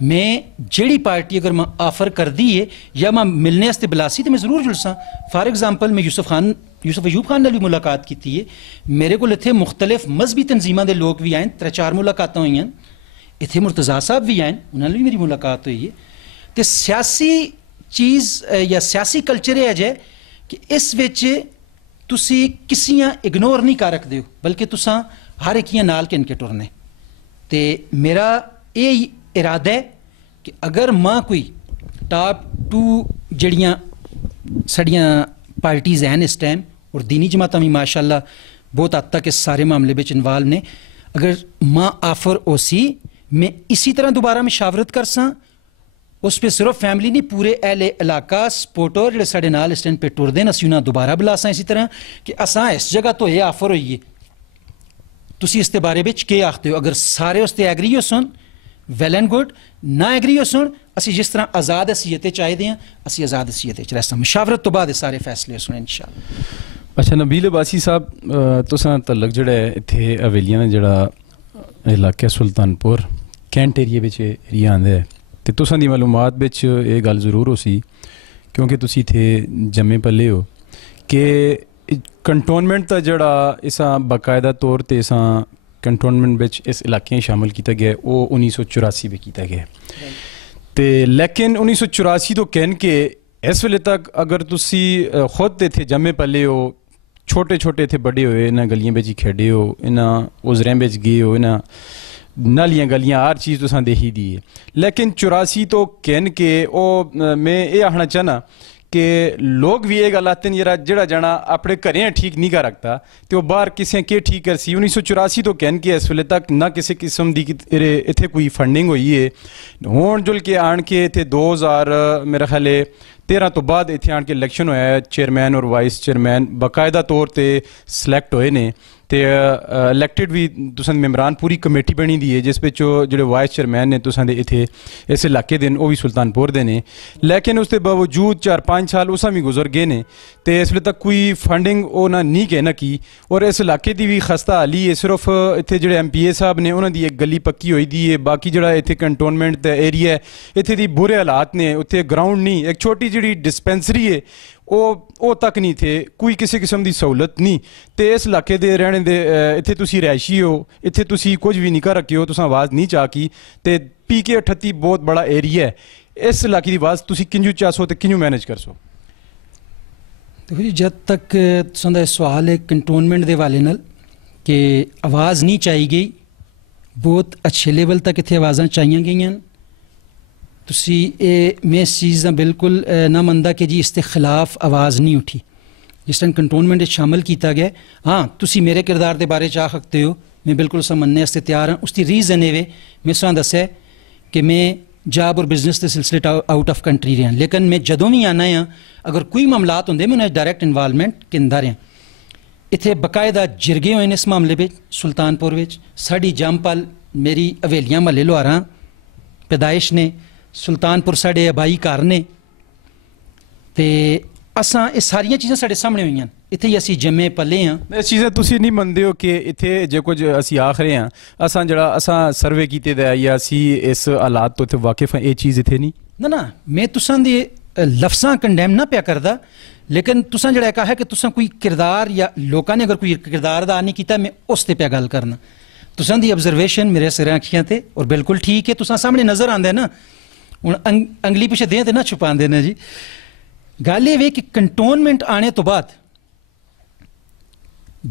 मैं जेड़ी पार्टी अगर मैं ऑफर कर दी है या मैं मिलने वास्ते बुलासी तो मैं जरूर जुलसा। फॉर एग्जाम्पल मैं यूसुफ अयूब खान ने भी मुलाकात की है। मेरे को इतने मुख्तलिफ मजहबी तंजीमों के लोग भी आए, 3-4 मुलाकात हुई हैं। इतने मुर्तज़ा साहब भी आए, उन्होंने भी मेरी मुलाकात हुई है। तो सियासी चीज़ या सियासी कल्चर है अजय कि इस विच तुसी किसियां इग्नोर नहीं कर रखते हो बल्कि तुसां हर एक नाल के इनके टुरने। तो मेरा ये इरादा है कि अगर मां कोई टॉप 2 जड़ियाँ साड़ियाँ पार्टीज़ हैं इस टाइम और दीनी जमात भी माशाल्लाह बहुत हद तक इस सारे मामले में इन्वाल्व ने, अगर मां ऑफर हो सी मैं इसी तरह दोबारा मशावरत कर सा। उस पर सिर्फ फैमिली नहीं पूरे अहले इलाका सपोर्टर जो साढ़े नाल इस टाइम पे टुरदे हैं असीं उन्हें दोबारा बुला सा इसी तरह कि असां इस जगह तो ये ऑफर हुई है तुसी इसके बारे में के आखते हो। अगर सारे उसते एग्री हो सुन वेल एंड गुड, ना एग्री हो सुन असी जिस तरह आज़ाद हसीयत चाहते हैं असी आज़ाद हसीयत च रह मशावरत तो बाद सारे फैसले सुने इंशाअल्लाह। अच्छा नबील अब्बासी साहब तुसां तलक जेड़ा इत्थे हवेलियां दा जेड़ा इलाका सुल्तानपुर कैंट एरिया बिच एरिया आंदा है ते तुसां दी मालूमात बिच ये गल जरूर हो सी क्योंकि तुसी इत्थे जम्मे पले हो कि कंटोनमेंट दा जेड़ा इसां बाकायदा तौर ते इसां कंटोनमेंट बिच इस इलाके शामिल किया गया वो 1984 में किया गया तो लेकिन 1984 तो कहन के इस वेले तक अगर तुसी खुद इत्थे जम्मे पले हो छोटे छोटे इत्थे बड़े होए इन्हां गलियां बिच खेडे हो इन्हां उजरें बिच गए हो इन्हां नालियां गलियां हर चीज़ तुसां देखी दी है। लेकिन 84 तो कहन के ओ मैं ये आखना चाहना कि लोग भी ये गल आते हैं यार जड़ा जाना अपने घरें ठीक नहीं कर रखता तो बाहर किसी के ठीक कर सी। 1984 तो कहन के इस वेले तक ना किसी किस्म की इत्थे कोई फंडिंग हुई है होन जुल के आन के इत्थे 2000 मेरा ख्याल है 13 तो बाद इत्थे आन के इलैक्शन होया है चेयरमैन और वाइस चेयरमैन बाकायदा तौर पर सिलैक्ट होए ने तो इलैक्टेड भी तुसां मैंबरान पूरी कमेटी बनी दी है जिस जो वाइस चेयरमैन ने तुसां दे इत्थे इस इलाके दे वो भी सुल्तानपुर दे ने। लेकिन उसके बावजूद 4-5 साल उसा भी गुजर गए ने तो इस वेले तक कोई फंडिंग वो ना नहीं कहना की और इस इलाके की भी खस्ता हाली है। सिर्फ इत्थे जो MPA साहब ने उन्होंने एक गली पक्की हुई दी है बाकी जो इत्थे कंटोनमेंट दा एरिया है इत्थे दी बुरे हालात ने उत्थे ग्राउंड नहीं एक छोटी जी डिस्पेंसरी है वो तक नहीं थे कोई किसी किस्म की सहूलत नहीं तो इस इलाके दे रहने दे इत्थे तुसी रहायशी हो इत्थे तुसी कुछ भी नहीं कर रखे हो तुसां आवाज़ नहीं चा की तो PK 38 बहुत बड़ा एरिया है इस इलाके की आवाज़ तुसी किंजू चासो तो किंजू मैनेज कर सो। देखो जी जब तक तुसां सवाल है कंटोनमेंट के हवाले नाल कि आवाज़ नहीं चाही गई बहुत अच्छे लेवल तक इत्थे आवाज़ां चाहिए गई तुसी मैं इस चीज़ का बिल्कुल ना मनदा कि जी इसके खिलाफ आवाज़ नहीं उठी जिस टाइम कंटोनमेंट शामिल किया गया। हाँ तुसी मेरे किरदार के बारे चाह सकते हो मैं बिल्कुल उस मनने वास्ते तैयार हाँ। उसकी रीज़न ये मैं उस दस्या कि मैं जॉब और बिजनेस के सिलसिले आउट ऑफ कंट्री रहा लेकिन मैं जदों भी आना हाँ अगर कोई मामलात होंगे मैं उन्हें डायरैक्ट इन्वालवमेंट के अंदर रहा। इत्थे बकायदा जिरगे होए ने इस मामले में सुल्तानपुर विच साड़ी जामपल मेरी हवेलियां महल्ले लोहारां पैदाइश ने सुल्तानपुर साढ़े आबाई घर ने ते असां ਇਹ ਸਾਰੀਆਂ ਚੀਜ਼ਾਂ ਸਾਡੇ ਸਾਹਮਣੇ ਹੋਈਆਂ ਇੱਥੇ ਹੀ ਅਸੀਂ ਜੰਮੇ ਪਲੇ ਹਾਂ ਇਹ ਚੀਜ਼ਾਂ ਤੁਸੀਂ ਨਹੀਂ ਮੰਨਦੇ ਹੋ ਕਿ ਇੱਥੇ ਜੇ ਕੁਝ ਅਸੀਂ ਆਖ ਰਹੇ ਹਾਂ ਅਸਾਂ ਸਰਵੇ ਕੀਤੇ ਦਾ ਜਾਂ ਅਸੀਂ ਇਸ ਹਾਲਾਤ ਤੋਂ ਇੱਥੇ ਵਾਕਿਫ ਹਾਂ ਇਹ ਚੀਜ਼ ਇੱਥੇ ਨਹੀਂ ना मैं तुसां दे लफ्ज़ां कंडेम ना पिया करदा लेकिन तुसां जेह्ड़ा कहा है कि तुसां कोई किरदार या लोकां ने अगर कोई किरदार अदा नहीं कीता मैं उस ते पिया गल करना तुसां दी ऑब्जरवेशन मेरे सिर अखियां ते और बिल्कुल ठीक है तुसां सामने नज़र आंदा है ना हुण अंगली पिछे दें ते ना छुपांदे ने जी गल ये वे कि कंटोनमेंट आने तो बाद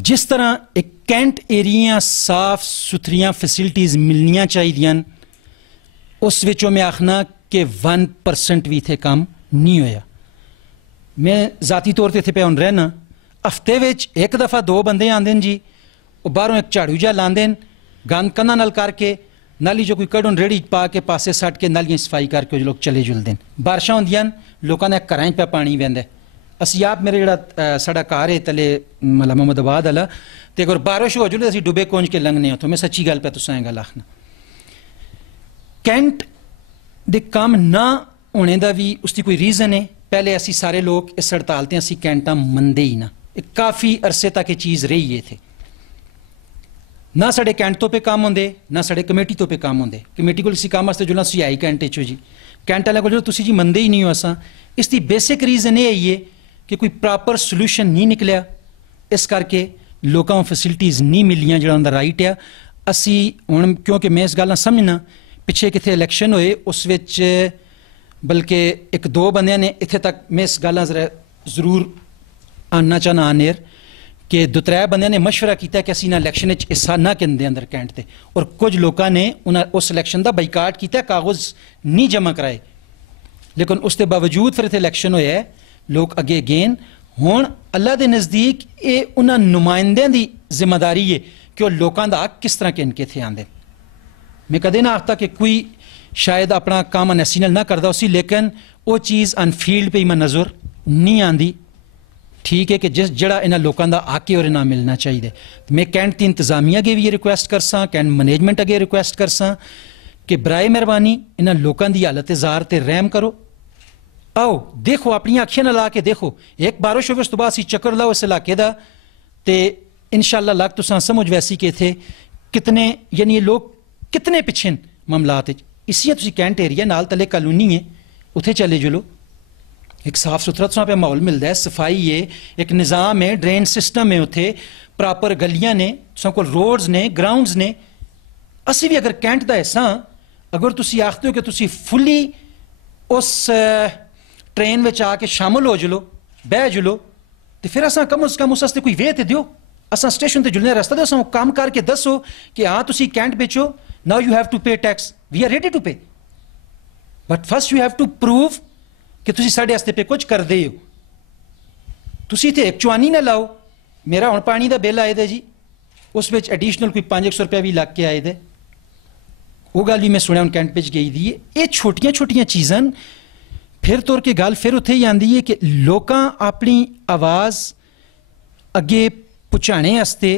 जिस तरह एक कैंट एरिया साफ सुथरियां फैसिलिटीज़ मिलनियां चाहिए उस विचों मैं आखना कि 1% भी इत्थे काम नहीं होया मैं ज़ाती तौर पर इत्थे पे हुण रहना हफ्ते विच एक दफ़ा 2 बंदे आंदे जी वो बाहरों एक झाड़ू जा लांदे गंद कंधा नाल करके नाली जो कोई कड़ों रेड़ी पा के पासे सट के नालियां सफाई करके लोग चले जुलदे बारिशां होंदियां लोगों ने घरां पे पानी वहिंदा असी आप मेरे जेह्ड़ा साढ़ा घर है तले मला मोहम्मदाबाद वाला तो अगर बारिश हो जुले असीं डुबे कोंज के लंघने उत्थों मैं सच्ची गल पे तुसां गल आखना कैंट दे काम ना होने का भी उसकी कोई रीज़न है पहले असी सारे लोग इस हड़ताल ते असी कैंटा मनदे ही ना काफ़ी अरसे तक ये चीज़ रही है थे ना साढ़े कैंट तो पे काम होंदे ना साढ़े कमेटी तो पे काम होंदे कमेटी को इसी काम वास्ते जुलना तुसीं आई कैंट चो जी कैंट वाले को तुसीं जी मनदे ही नहीं हो असां इसकी बेसिक रीज़न ये है कि कोई प्रॉपर सोल्यूशन नहीं निकलिया इस करके लोगों को फैसिलिटीज़ नहीं मिलियां जिहड़ा उनका राइट आ असी हुण क्योंकि मैं इस गल समझना पिछे कितने इलैक्शन होए उस विच बल्कि 1-2 बंदियां ने इत्थे तक मैं इस गल जरूर आना चाहना आनेर कि 2-3 बंदियां ने मशवरा किया कि असीं इलैक्शन हिस्सा ना करदे अंदर कैंट ते और कुछ लोगों ने उस इलैक्शन का बाईकाट किया कागज़ नहीं जमा कराए लेकिन उसके बावजूद फिर इत्थे इलैक्शन होया लोग अगे गेन हुण अल्लाह के नज़दीक ये उन्हां नुमाइंदियां की जिम्मेदारी है कि वह लोगों का हक किस तरह किन के इत्थे आंदे मैं कदे ना आखता कि कोई शायद अपना काम अनएसिनल ना करता उसी लेकिन वो चीज़ अनफील्ड पे मैं नज़र नहीं आती ठीक है कि जिस जड़ा इन्होंने लोगों का आके और ना मिलना चाहिए मैं कैंट की इंतजामिया अगे भी ये रिक्वेस्ट कर सा कैंट मैनेजमेंट अगे रिक्वेस्ट कर सा कि बराए मेहरबानी इन्होंने लोगों की हालत जार ते रहम करो आओ देखो अपनी अखियां ना ला के देखो एक बारिश हो उस तो बाद असीं चक्कर लाओ इस इलाके का तो इंशाअल्लाह लग तुसां समझ वैसी कि इत्थे कितने यानी ये लोग कितने पिछे मामलात इसी तुसीं कैंट एरिया नाल तले कॉलोनी है उत्थे चले जुलो एक साफ सुथरा तुसां पे माहौल मिलता है सफाई है एक निज़ाम है ड्रेन सिस्टम है उत्थे प्रॉपर गलियां ने तुसां कोल रोड्स ने ग्राउंड्स ने असी भी अगर कैंट दा हिस्सा अगर तुसीं आखदे हो कि तुसीं फुली उस ट्रेन में आके शामिल हो जुलो बह जुलो तो फिर असां कम अज़ कम उस वास्ते कोई वे ते दियो असां स्टेशन ते जुलने रास्ता दो असां काम करके दसो कि हाँ तुसीं कैंट बेचो now you have to pay tax we are ready to pay but first you have to prove कि तुसीं साढ़े वास्ते पे कुछ करदे हो तुसीं इत्थे एक चुआनी ना लाओ मेरा हुण पानी दा बिल आए दे जी उस विच एडिशनल कोई 500 रुपया भी लग के आए दे वो गल भी मैं सुनिया हुण कैंट विच गई दी है ये छोटियां छोटियां चीज़ां फिर तुर के गल फिर उत्थे ही आंदी है कि लोकां अपनी आवाज़ अगे पहुँचाने वास्ते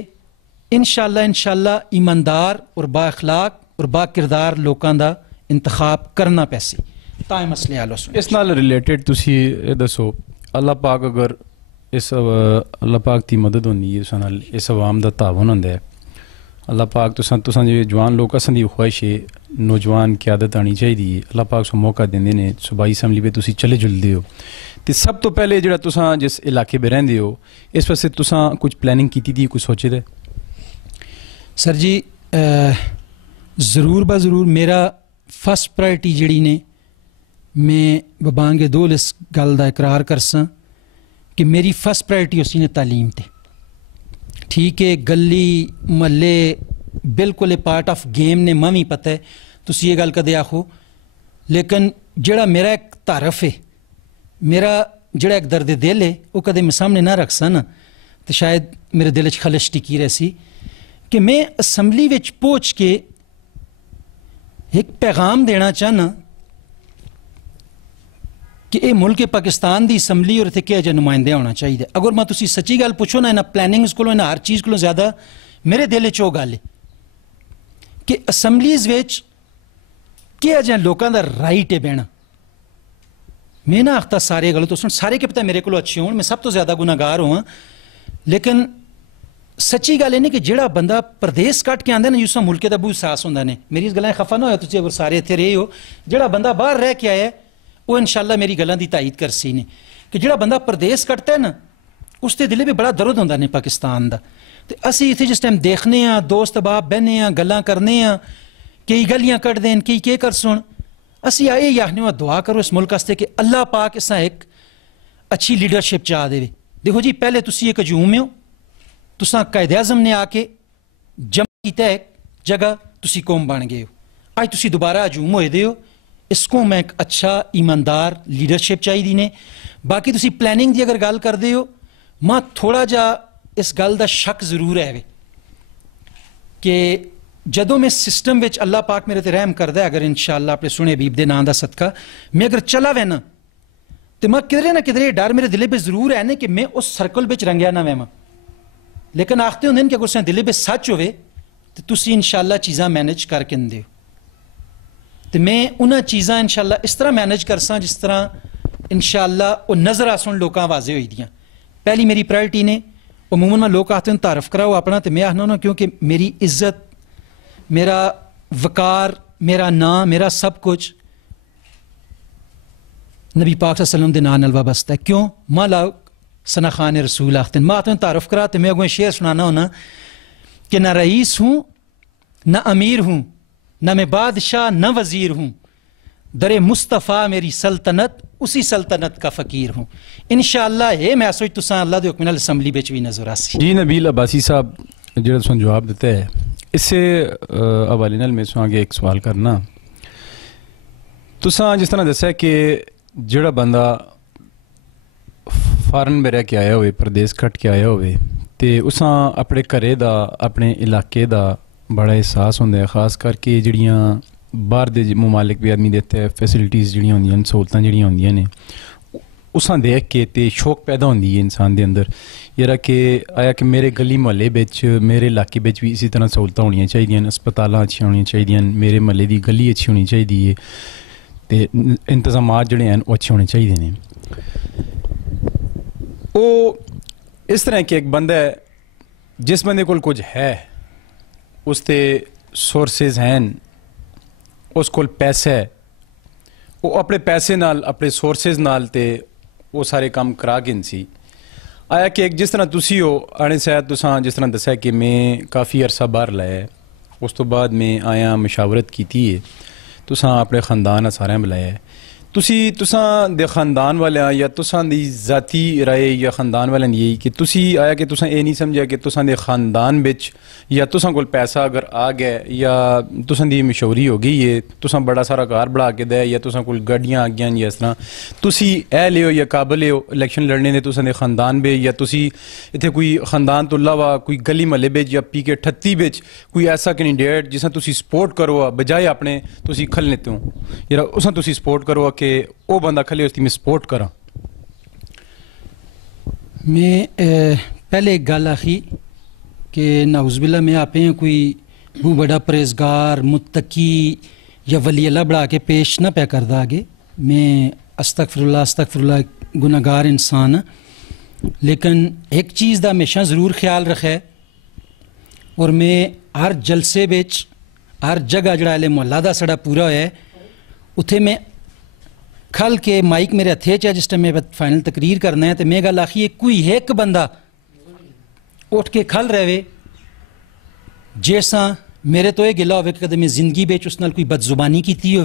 इंशाअल्लाह ईमानदार और बाअखलाक और बाकिरदार लोगों का इंतखाब करना पैसी तां मसले हल हो सकदे इस नाल रिलेटेड तुसी ये दसो अल्लाह पाक अगर इस अल्लाह पाक की मदद होंदी है उस नाल इस अवाम का तावन होंदा है अल्लाह पाक तुसां जो जवान लोग असां दी ख्वाहिश है नौजवान क्यादत आनी चाहिए अल्लाह पाक सो मौका देंदे ने सूबाई असैंबली पे तुसी चले जुलदे हो तो सब तो पहले जो तुसां जिस इलाके में रहिंदे हो इस पासे तुसां कुछ प्लानिंग की थी कुछ सोचे दे सर जी ज़रूर ज़रूर मेरा फर्स्ट प्रायोरिटी जिहड़ी ने मैं बबांगे दोल इस गल का इकरार करसा कि मेरी फर्स्ट प्रायोरिटी उसी ने तालीम ते ठीक है गली महल्ले बिल्कुल पार्ट ऑफ गेम ने मैं भी पता है तुसी ये गल कदे आखो लेकिन जिहड़ा मेरा एक तारफ है मेरा जिहड़ा एक दर्द दिल है वो कदे मैं सामने ना रख सा ना तो शायद मेरे दिल च खलश टिकी रही कि मैं असैम्बली विच पहुँच के एक पैगाम देना चाहना कि ये मुल्क पाकिस्तान की असैंबली और इतने किहो जिहा नुमाइंदा होना चाहिए। अगर मैं तुसी सच्ची गल पुछो ना, इन्हां प्लैनिंग्स कोलों, इन्हां हर चीज़ कोलों ज़्यादा मेरे दिल च ओह गल है कि असैंबलीज़ विच किहो जिहा लोकां दा राइट है बहना। मैं ना आखता सारे गलत हो, सारे के पता मेरे को अच्छे होन, मैं सब तो ज़्यादा गुनाहगार होवां, लेकिन सच्ची गल है कि जिहड़ा बंदा परदेस कट के आंदा ना, जिस मुल्के का बहुत एहसास होंदा ने। मेरी इस गल्लां खफा ना होया तुसीं, अगर सारे इत्थे रहे हो, जिहड़ा बंदा बाहर रह के आया वो इंशाअल्लाह मेरी गल्लां दी ताईद करसी ने कि जिहड़ा बंदा परदेस कटता है ना, उसके दिले भी बड़ा दर्द होंदा ने पाकिस्तान दा। ते असीं इत्थे जिस टाइम देखने आ, दोस्त बाप बहने आ, गल्लां करने आ, कई गलियां कट देन, कई केह् कर सुन, असीं आए ही आखने आ दुआ करो इस मुल्क आस्ते कि अल्लाह पाक इसां एक अच्छी लीडरशिप चा देवे। देखो जी, पहले तुसीं एक हजूम हो, तुसां कायदे आज़म ने आके जमा कीता एक जगह, तुसीं कौम बन गए हो, अज तुसीं दोबारा हजूम होए दे हो। इसको मैं एक अच्छा ईमानदार लीडरशिप चाहिए ने। बाकी तुसीं प्लैनिंग की अगर गल करते हो, मां थोड़ा जा इस गल का शक जरूर है कि जदों मैं सिस्टम विच अल्लाह पाक मेरे ते रहम करदा है, अगर इंशाअल्लाह अपने सुने हबीब दे नाम दा सदका मैं अगर चला वै ना, तो मैं किधरे ना किधरे डर मेरे दिले पे जरूर है ना कि मैं उस सर्कल विच रंगया ना वैमा। लेकिन आखते होंगे कि अगर उस दिले पे सच होवे तो तुसीं इंशाअल्लाह चीज़ां मैनेज करके दिंदे हो। तो मैं उन्हां चीज़ां इंशाअल्लाह इस तरह मैनेज करसां जिस तरह इंशाअल्लाह वो नज़र आसन लोकां वाजे होई दियां। पहली मेरी प्रायोरिटी ने, अमूमन में लोग आखते हैं तारफ कराओ अपना, तो मैं आखना ना क्योंकि मेरी इज्जत, मेरा वकार, मेरा नाम, मेरा सब कुछ नबी पाक सल्लल्लाहु अलैहि वसल्लम दे नाम नाल वाबस्ता है। क्यों? मां लोग सना खान रसूल आखते हैं। मैं आते हैं तारफ करा तो मैं अगों शेर सुनाना होना कि ना रईस हूँ, ना अमीर हूँ, ना मैं बादशाह, ना वज़ीर हूँ, दरे मुस्तफ़ा मेरी सल्तनत, उसी सल्तनत का फ़कीर हूँ। इंशाअल्लाह ये मैसेज तुसां अल्लाह दे हुक्म नाल असैंबली विच भी नज़र आसी। जी नबील अब्बासी साहब जो तुसां जवाब दिता है, इससे हवाले नाल मैं तुसां अगे एक सवाल करना। तुसां जिस तरह दस्सिया कि जिहड़ा बंदा फॉरन में रह के आया होवे, परदेस कट के आया होवे, ते उसां अपने घरे दा, अपने इलाके दा बड़ा एहसास होंदा है, खास करके जिहड़ियां बाहर दे मुमालिक भी आदमी देते हैं फैसिलिटीज़ जिहड़ियां होंदियां न, सहूलतां जिहड़ियां होंदियां ने, उसां देख के ते शौक पैदा होंदी है इंसान दे अंदर यार कि आया कि मेरे गली मोहल्ले बिच, मेरे इलाके बिच भी इसी तरह सहूलतां होनियां चाहिदियां, अस्पतालां अच्छियां होनियां चाहिदियां, मेरे महल्ले दी गली अच्छी होनी चाहिदी है, ते इंतजामात जिहड़े हैं वो अच्छे होने चाहिए ने। वो इस तरह कि एक बंदा है, जिस बंदे कोल कुछ है, उसते सोर्सेज हैं, उस कोल पैसा है, वो अपने पैसे नाल, अपने सोर्सेज नाल ते वो सारे काम करा गिन सी। आया कि एक जिस तरह तुसी हो आने शायद तुसां जिस तरह दस्सिया कि मैं काफ़ी अरसा बाहर लाया, उस तो बाद मैं आया मशावरत कीती है, तुसां अपने ख़ानदान सारे बुलाया, तुसां दे ख़ानदान वाले या तुसां दी ज़ाती राय या ख़ानदान वाले यही कि तुसी आया कि तुसां ये नहीं समझा कि तुसां दे ख़ानदान बिच या तुसां कोल पैसा अगर आ गया या तुसां दी मशहूरी हो गई है, तुसां बड़ा सारा घर बढ़ा के दे, या तुसां कोल गड्डियां आ गई या इस तरह तुसी अहल हो या काबिल हो इलेक्शन लड़ने दे तुसां दे ख़ानदान बे, या तुसी इत्थे कोई ख़ानदान तो अलावा कोई गली महल्ले बिच या PK 38 बिच कोई ऐसा कैंडिडेट जिसा तुसी सपोर्ट करो बजाए अपने तुसी खलने तो यार उसां तुसी सपोर्ट करो कि वो बंदा खले उसकी मैं सपोर्ट करा। मैं पहले एक गल आखी कि नाउज़बिल्ला में आपे कोई बहुत बड़ा परहेज़गार, मुत्तकी या वली अल्लाह बढ़ा के पेश ना पे करदा आगे। मैं अस्तगफिरुल्लाह गुनाहगार इंसान हाँ, लेकिन एक चीज़ का हमेशा ज़रूर ख्याल रखे, और मैं हर जलसे बिच, हर जगह जड़ा इले मुहल्ला दा साड़ा पूरा होया उत्थे मैं खल के माइक मेरे हथे च जिस टाइम मैं फाइनल तकरीर करना है, तो मैं गल आखी कोई एक बंदा उठ के खल रहे जैसा मेरे तो यह गिला हो कदे मैं जिंदगी बेच उस नाल कोई बदजुबानी की हो,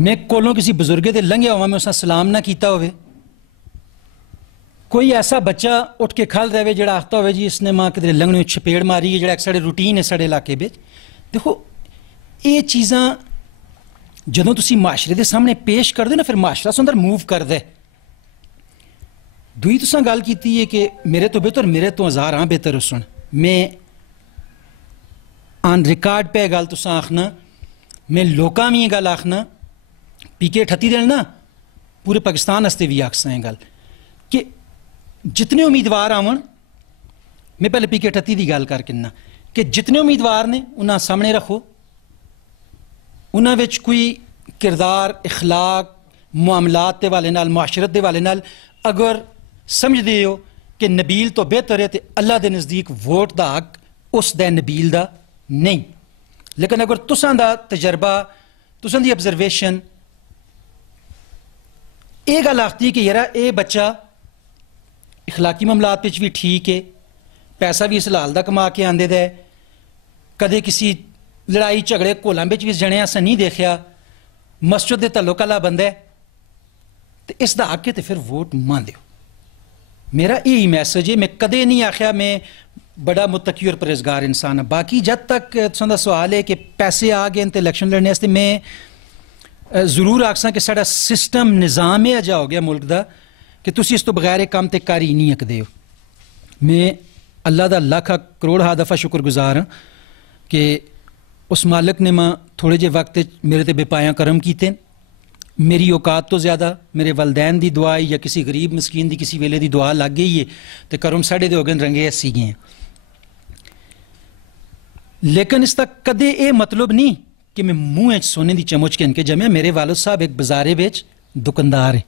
मैं कोलों किसी बुजुर्गे दे लंघिया हुआ मैं उसका सलाम ना किया हो, कोई ऐसा बच्चा उठ के खल रहे जड़ा आखता हो जी इसने माँ किधरे लंघने चपेड़ मारी है, जड़ा साढ़े रूटीन है साढ़े इलाके में। देखो ये चीज़ां जदों तुसी माशरे के सामने पेश कर दो ना, फिर माशरा उस अंदर मूव कर दे। दुई तुसां गल कीती है कि मेरे तो बेहतर, मेरे तो हज़ार हाँ बेहतर हो सुन, मैं ऑन रिकॉर्ड पे गल तुसां आखना, मैं लोकां भी गल आखना PK 38 दिन ना पूरे पाकिस्तान आस्ते भी आखसा है गल कि जितने उम्मीदवार आवन, मैं पहले PK 38 की गल कर किन्ना कि जितने उम्मीदवार ने उन्हें सामने रखो, उन्होंने कोई किरदार, इखलाक, मामलात के वाले नाल, मुआशरत के वाले नाल अगर समझते हो कि नबील तो बेहतर है, तो अल्लाह के नज़दीक वोट का हक उस दै नबील का नहीं। लेकिन अगर तुसां दा तजर्बा, तुसां दी ऑब्जरवेशन ये गल आखती कि यार ये बच्चा इखलाकी मामलात विच भी ठीक है, पैसा भी इस हलाल दा कमा के आंदे दा है, कदे किसी लड़ाई झगड़े घोलां बिच भी जने असें नहीं देखा, मस्जिद दे तल्लुक आला बंदा है, तो इसका हक है, तो फिर वोट मान दो। मेरा यही मैसेज है। मैं कदे नहीं आख्या मैं बड़ा मुत्तकी और परहेजगार इंसान हाँ। बाकी जब तक तुहां सवाल है कि पैसे आ गए तो इलैक्शन लड़ने वास्ते, मैं जरूर आखसा कि साडा सिस्टम निज़ाम ही अजा हो गया मुल्क का कि तुसी इस तो बगैर एक काम तो कर ही नहीं सकते हो। मैं अल्लाह का लख करोड़ हा दफ़ा शुक्रगुजार हाँ कि उस मालिक ने मैं थोड़े जे वक्त मेरे ते बेपाया करम कीते। मेरी औकात तो ज़्यादा मेरे वालदैन की दुआ या किसी गरीब मस्कीन की किसी वेले की दुआ लग गई है तो करम साढ़े दे हो गए रंगे ऐसी गए। लेकिन इसका कदे ये मतलब नहीं कि मैं मुँह सोने की चमुच के इनके जमया। मेरे वालिद साहब एक बाजारे बेच दुकानदार है।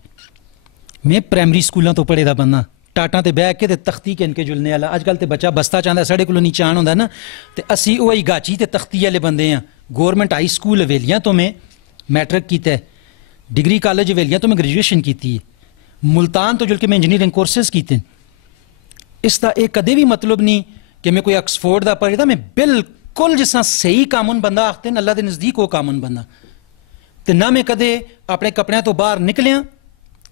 मैं प्राइमरी स्कूलों तो पढ़े दा बंदा, टाटा ते बह के ते तख्ती के इनके जुलने वाला। अजकल तो बच्चा बस्ता चाहता साढ़े को नहीं चाहन होंदा ना, तो असी वही गाची ते तख्ती वाले बंदे हैं। गौरमेंट हाई स्कूल हवेलियाँ तो मैं मैट्रिक किया है, डिग्री कॉलेज हवेलियाँ तो मैं ग्रेजुएशन की है, मुल्तान तो जुल के मैं इंजीनियरिंग कोर्सेज किए। इसका एक कदे भी मतलब नहीं कि मैं कोई ऑक्सफोर्ड का पढ़ी था। मैं बिल्कुल जिस सही कामन बंदा आखते हैं अल्लाह के नज़दीक वो कामन बंदा। तो ना मैं कदे अपने कपड़ियां तो बाहर निकलिया,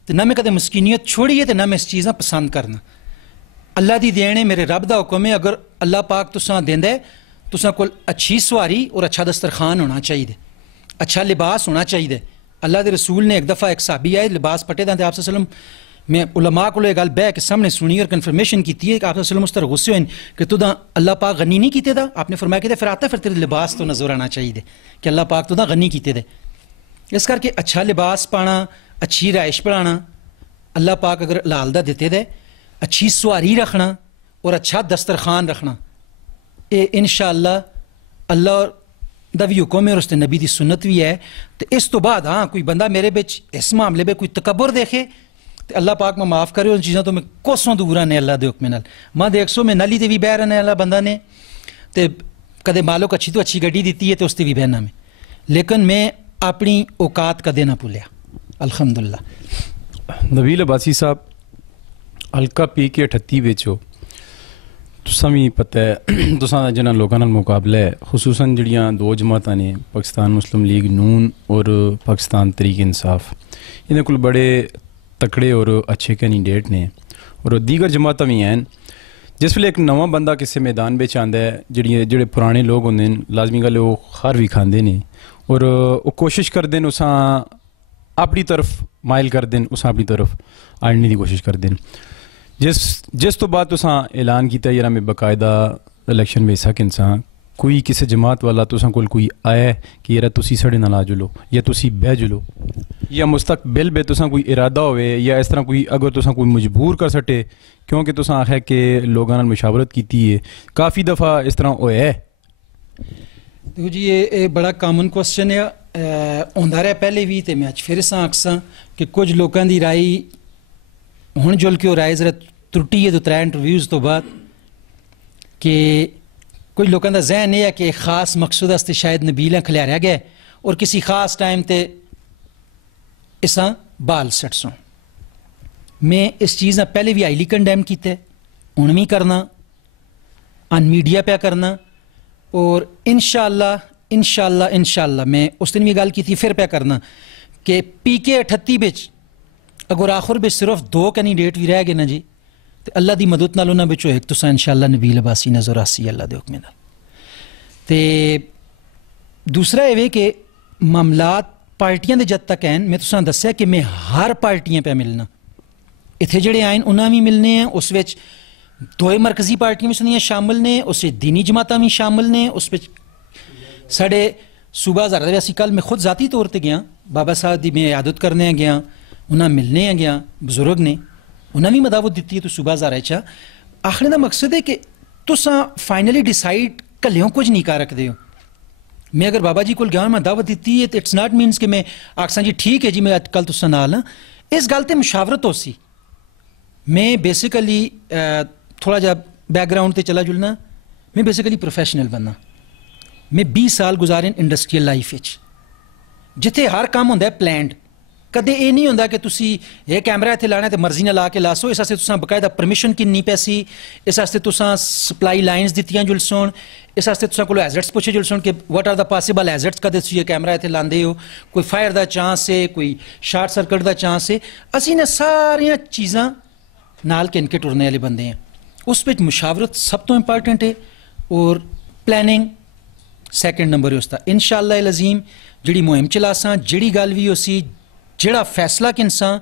तो ना मैं कदे मस्कीनियत छोड़ी है, तो ना मैं इस चीज़ां पसंद करना। अल्लाह की देन है, मेरे रब का हुक्म है। अगर अल्लाह पाक तुसां देंदा है, तुसां कोल अच्छी सवारी और अच्छा दस्तरखान होना चाहिए, अच्छा लिबास होना चाहिए। अल्लाह के रसूल ने एक दफ़ा एक साहबी आए लिबास पटे दा, आप सल्लम मैं उलमा को गल बह के सामने सुनी और कन्फर्मेशन की है कि आप सल्लम उस तरह गुस्से हुए कि तुदा अल्लाह पाक गनी नहीं किते दा। आपने फरमाया कि फिर आता फिर तेरे लिबास तो नजर आना चाहिए कि अल्लाह पाक तुदा गनी किते दे। इस करके अच्छा लिबास पाना, अच्छी राइश पढ़ाना, अल्लाह पाक अगर लाल दा देते दे, अच्छी सवारी रखना और अच्छा दस्तरखान रखना, ये इंशाअल्लाह अल्लाह दा भी हुक्म है और उसने नबी की सुन्नत भी है। तो इस तो बाद हाँ कोई बंदा मेरे बिच इस मामले में कोई तकबर देखे तो अल्लाह पाक मैं माफ़ करे। उन चीज़ों तो मैं कोसों दूर ने अल्लाह के हुक्म नाल। मैं 100 में नली ते भी बह रहने वाला बंदा ने, तो कदे मालो अच्छी तो अच्छी गड्डी दी है तो उससे भी बहना में, लेकिन मैं अपनी औकात कदे ना भुलिया अल्हम्दुलिल्लाह। नबील अब्बासी साहब हल्का PK 38 बेचो, तुसां भी पता है तुसां जिन्हां लोगों नाल मुकाबला है, खुसूसन जड़ियाँ दो जमातां ने पाकिस्तान मुस्लिम लीग नून और पाकिस्तान तहरीक इंसाफ, इन्हें कोल बड़े तकड़े और अच्छे कैंडीडेट ने और दीगर जमातां भी हैं। जिस वेले एक नवा बंदा किसी मैदान में आंदा है, जेह्ड़े पुराने लोग होंदे न लाजमी गल वो खार भी खांदे ने और वो कोशिश करते हैं उसां अपनी तरफ माइल करते हैं, उसां अपनी तरफ आने की कोशिश करते हैं। जिस तो बाद तुसां ऐलान किया यार मैं बाकायदा इलैक्शन में हिस्सा किन्सां, कोई किसी जमात वाला तुसां कोल कोई आया कि यार तुसी साढ़े नाल आ जुलो या तुसी बह जुलो, या मुस्तकबिल में तुसां कोई इरादा होवे या इस तरह कोई अगर तुसां कोई मजबूर कर सटे, क्योंकि तुसां आखिया कि लोगों नाल मुशावरत की है, काफ़ी दफ़ा इस तरह होया है? देखो जी ये बड़ा कॉमन क्वेश्चन है, होंदा रहा पहले भी, तो मैं फिर इस आखसा कि कुछ लोगों की राय हुण जुल के राय जरा त्रुटी है तो 3 इंटरव्यूज़ तो बाद कि कुछ लोगों का जहन यह है कि खास मकसद वास्ते शायद नबीला खिलाया गया और किसी खास टाइम ते इसा बाल सटसों। मैं इस चीज़ ने पहले भी हाईली कंडेम किया, हुण भी करना, अन मीडिया पे करना और इंशाअल्लाह मैं उस दिन भी गल की थी फिर पे करना कि PK 38 बिच अगर आखिर में सिर्फ 2 कैंडीडेट भी रह गए ना जी, तो अल्लाह की मदद नाल उन्हां विचों एक तुसां इंशाअल्लाह नबील अब्बासी नज़र आसी अल्लाह के हुक्म नाल। तो दूसरा ये कि मामलात पार्टियां दे जद तक हैं, मैं तुसां दस्सिया कि मैं हर पार्टियां पे मिलना, इत्थे जेड़े आए उन्हां भी मिलने हैं, उस विच 2 मरकजी पार्टियां भी सुनियां शामिल ने, उस दीनी जमातां भी शामिल ने, उस विच साढ़े सूबा हज़ारा दे असीं कल मैं खुद ज़ाती तौर पर गया, बाबा साहब की मैं इयादत करने गया, उन्हें मिलने गया बजुर्ग ने उन्हें भी मदावत दी है तो सूबा ज़ारा चा आखने का मकसद है कि तुसा फाइनली डिसाइड कल्यों कुछ नहीं कर रखते हो। मैं अगर बाबा जी को गया मैं दावत दी है तो इट्स नॉट मीनस कि मैं आखसा जी ठीक है जी मैं कल तुसा नाल हाँ, इस गल ते मुशावरत हो सी। मैं बेसिकली थोड़ा जा बैकग्राउंड ते चला जुलना, मैं बेसिकली प्रोफैशनल बनना। मैं 20 साल गुजारे इंडस्ट्रीयल लाइफ जिथे हर काम होंदा है प्लैंड। कदे ये नहीं होंदा कि तुसी ये कैमरा इत्थे लाना तो मर्जी ना ला के लासो, इस वास्ते तुसां बकायदा परमिशन किन्नी पैसी, इस वास्ते तुसां सप्लाई लाइन्स दित्तियां जुलसन, इस वास्ते तुसां कोल हैजर्ड्स पुछे जुलसन कि what are the possible hazards कदे तुसी ये कैमरा इत्थे लांदे हो, कोई फायर दा चांस है, कोई शार्ट सर्किट दा चांस है। असीं ने सारियां चीज़ां नाल किन के टुरने वाले बंदे हैं। उस विच मुशावरत सब तो इंपॉर्टेंट है और प्लैनिंग सैकेंड नंबर है उसका। इंशाअल्लाह अज़ीम जिहड़ी मुहिम चलासां, जिहड़ी गल भी होसी, जिहड़ा फैसला किनसां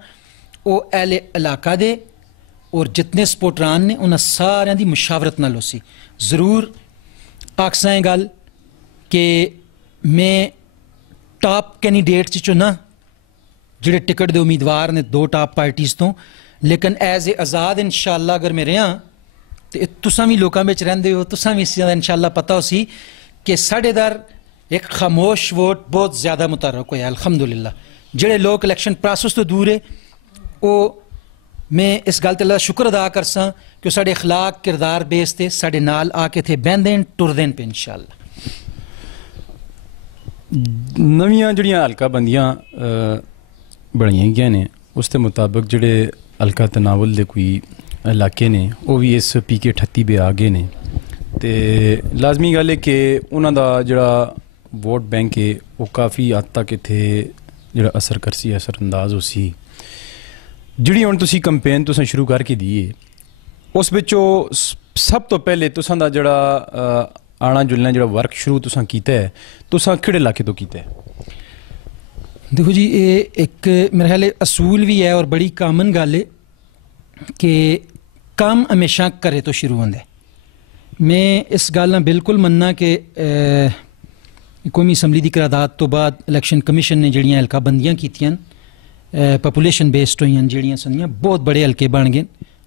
वो अहले इलाका दे और जितने सपोर्टरान ने उन्हां सारियां दी मुशावरत नाल होसी। जरूर आखसां ये गल कि मैं टॉप कैंडीडेट च चुना जिहड़े टिकट दे उम्मीदवार ने 2 टॉप पार्टीज़ तो, लेकिन एज ए आज़ाद इंशाअल्लाह अगर मैं रहा तो तुसां भी लोकां विच रहिंदे हो, तुसां भी इस चीज़ दा इंशाअल्लाह पता होसी कि साढ़े दर एक खामोश वोट बहुत ज़्यादा मुतहरक होया अल्हम्दुलिल्लाह। जिहड़े लोग इलैक्शन प्रोसैस तो दूर है वो मैं इस गल ते अल्लाह दा शुक्र अदा करसां कि साढ़े अखलाक किरदार बेस ते साढ़े नाल आके थे बहंदे टुरदे पे इंशाअल्लाह। नवीं जड़ियाँ हल्का बंदियां बनाइया गई ने उस दे मुताबिक जिहड़े हल्का तनावल दे कोई इलाके ने वो भी इस PK 38 पे आ गए ने ते लाजमी गल है कि उन्हां दा जिहड़ा वोट बैंक है वो काफ़ी हद तक इत्थे जिहड़ा असर करसी, असरअंदाज होसी। जिहड़ी हुण तुसीं कैंपेन तुसें शुरू करके दी है उस विचों सब तो पहले तुसां दा जिहड़ा आना जुलना जिहड़ा वर्क शुरू तुसां कीता है, तुसां किहड़े इलाके तो कीता है? देखो जी ये एक मेरे ख्याल असूल भी है और बड़ी कामन गल है कि काम हमेशा करे तो शुरू होंदा है। मैं इस गल नाल बिल्कुल मन्ना कि कौमी असैंबली की करारदाद तो बाद इलैक्शन कमीशन ने जिहड़ियां हल्का बंदियां कीतियां पॉपूलेशन बेस्ड होईयां जिहड़ियां सनियां बहुत बड़े हल्के बन गए।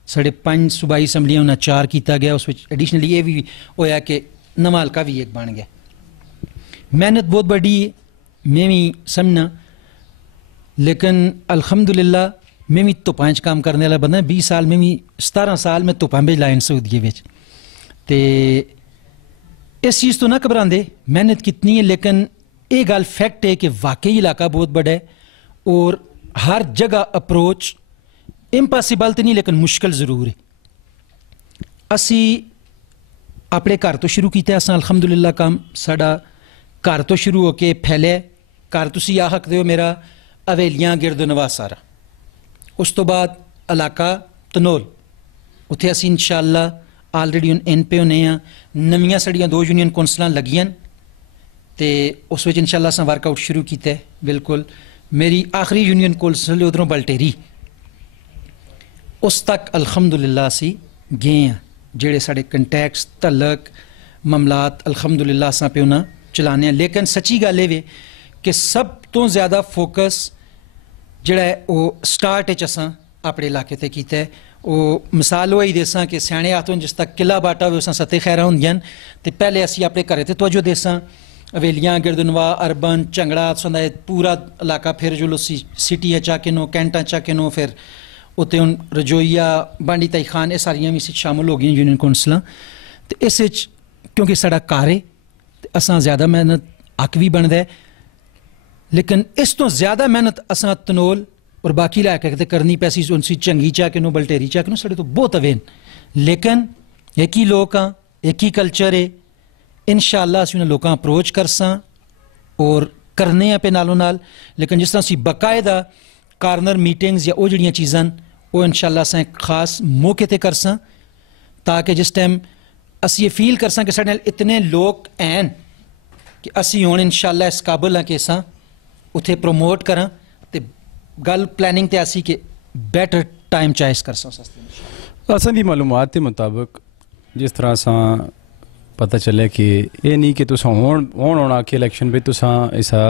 साढ़े 5 सूबाई असैंबलियां उन्हें 4 किया गया, उस एडिशनली ये भी होया कि नवा हल्का भी एक बन गया। मेहनत बहुत बड़ी है मैं भी समझना, लेकिन अल्हम्दुलिल्लाह मैं भी धुप्पां च काम करने वाला बंदा। 20 साल में भी 17 साल में धुप्पां बिच लाइन सऊदीए बिच ते इस चीज़ तो ना घबरांदे, मेहनत कितनी है, लेकिन ये गल फैक्ट है कि वाकई इलाका बहुत बड़ा है और हर जगह अप्रोच इम्पॉसिबल तो नहीं लेकिन मुश्किल ज़रूर है। असी अपने घर तो शुरू किया, असां अल्हम्दुलिल्लाह काम साडा घर तो शुरू होके फैले। घर तुसीं आ सकदे हो मेरा हवेलियां गिरदो नवा सारा। उस तो बाद इलाका तनोल उत्थे असीं इंशाअल्लाह ऑलरेडी हुण इन पे होने हैं। नवीं साड़ियां 2 यूनियन कौंसलां लगियां तो उस विच इंशाअल्लाह असां वर्कआउट शुरू किया है। बिल्कुल मेरी आखिरी यूनियन कौंसल उधरों बलटेरी उस तक अल्हम्दुलिल्लाह असीं गए हैं। जिहड़े साढ़े कंटैक्ट्स तलक मामलात अल्हम्दुलिल्लाह असां पे उन्हां चलाने। लेकिन सच्ची गल ये कि सब तो ज़्यादा फोकस जिहड़ा है वो स्टार्ट असां अपने इलाके ते कीता है। वो मिसाल वही देसां कि स्याणे आखदे जिस तक किला बाटा हो उसां सत्ते खैरा होंदियां ते पहले असीं अपने घरे ते तवज्जो देसां। हवेलियां गिरदनवा अर्बन झंगड़ा सुंदा पूरा इलाका फिर जो सिटी चाकिनो कैंटा चाकिनो फिर उत्ते हुण रजोईया बांडी ताई खान ये सारियां भी शामिल हो गई यूनियन कौंसलां। तो इस क्योंकि साडा घर है असां ज़्यादा मेहनत हक भी बनदा है, लेकिन इस तो ज़्यादा मेहनत असां तनोल और बाकी इलाके ते करनी पैसी उनसी चंगी चाकिनो बलटेरी चाकिनो साढ़े तो बहुत अवेन। लेकिन एक ही लोग हाँ, एक ही कल्चर है। इंशाअल्लाह असीं उन्हें लोगों अप्रोच करसां और करने पे नालों नाल। लेकिन जिस तरह असीं बाकायदा कार्नर मीटिंग्स या वो जिहड़ियां चीज़ां वो इंशाअल्लाह असां एक खास मौके ते करसां ताकि जिस टाइम असीं ये फील करसां कि साढ़े नाल इतने लोग हैं कि असीं हुण इंशाअल्लाह इस काबिल हाँ कि असां उत्थे प्रमोट करां ते गल प्लैनिंग ते असीं कि बैटर टाइम चॉइस करसां। असां दी मालूमात के मुताबिक जिस तरह असां पता चले कि ये नहीं कि तुसां होन होना कि इलैक्शन पे तुसां इसा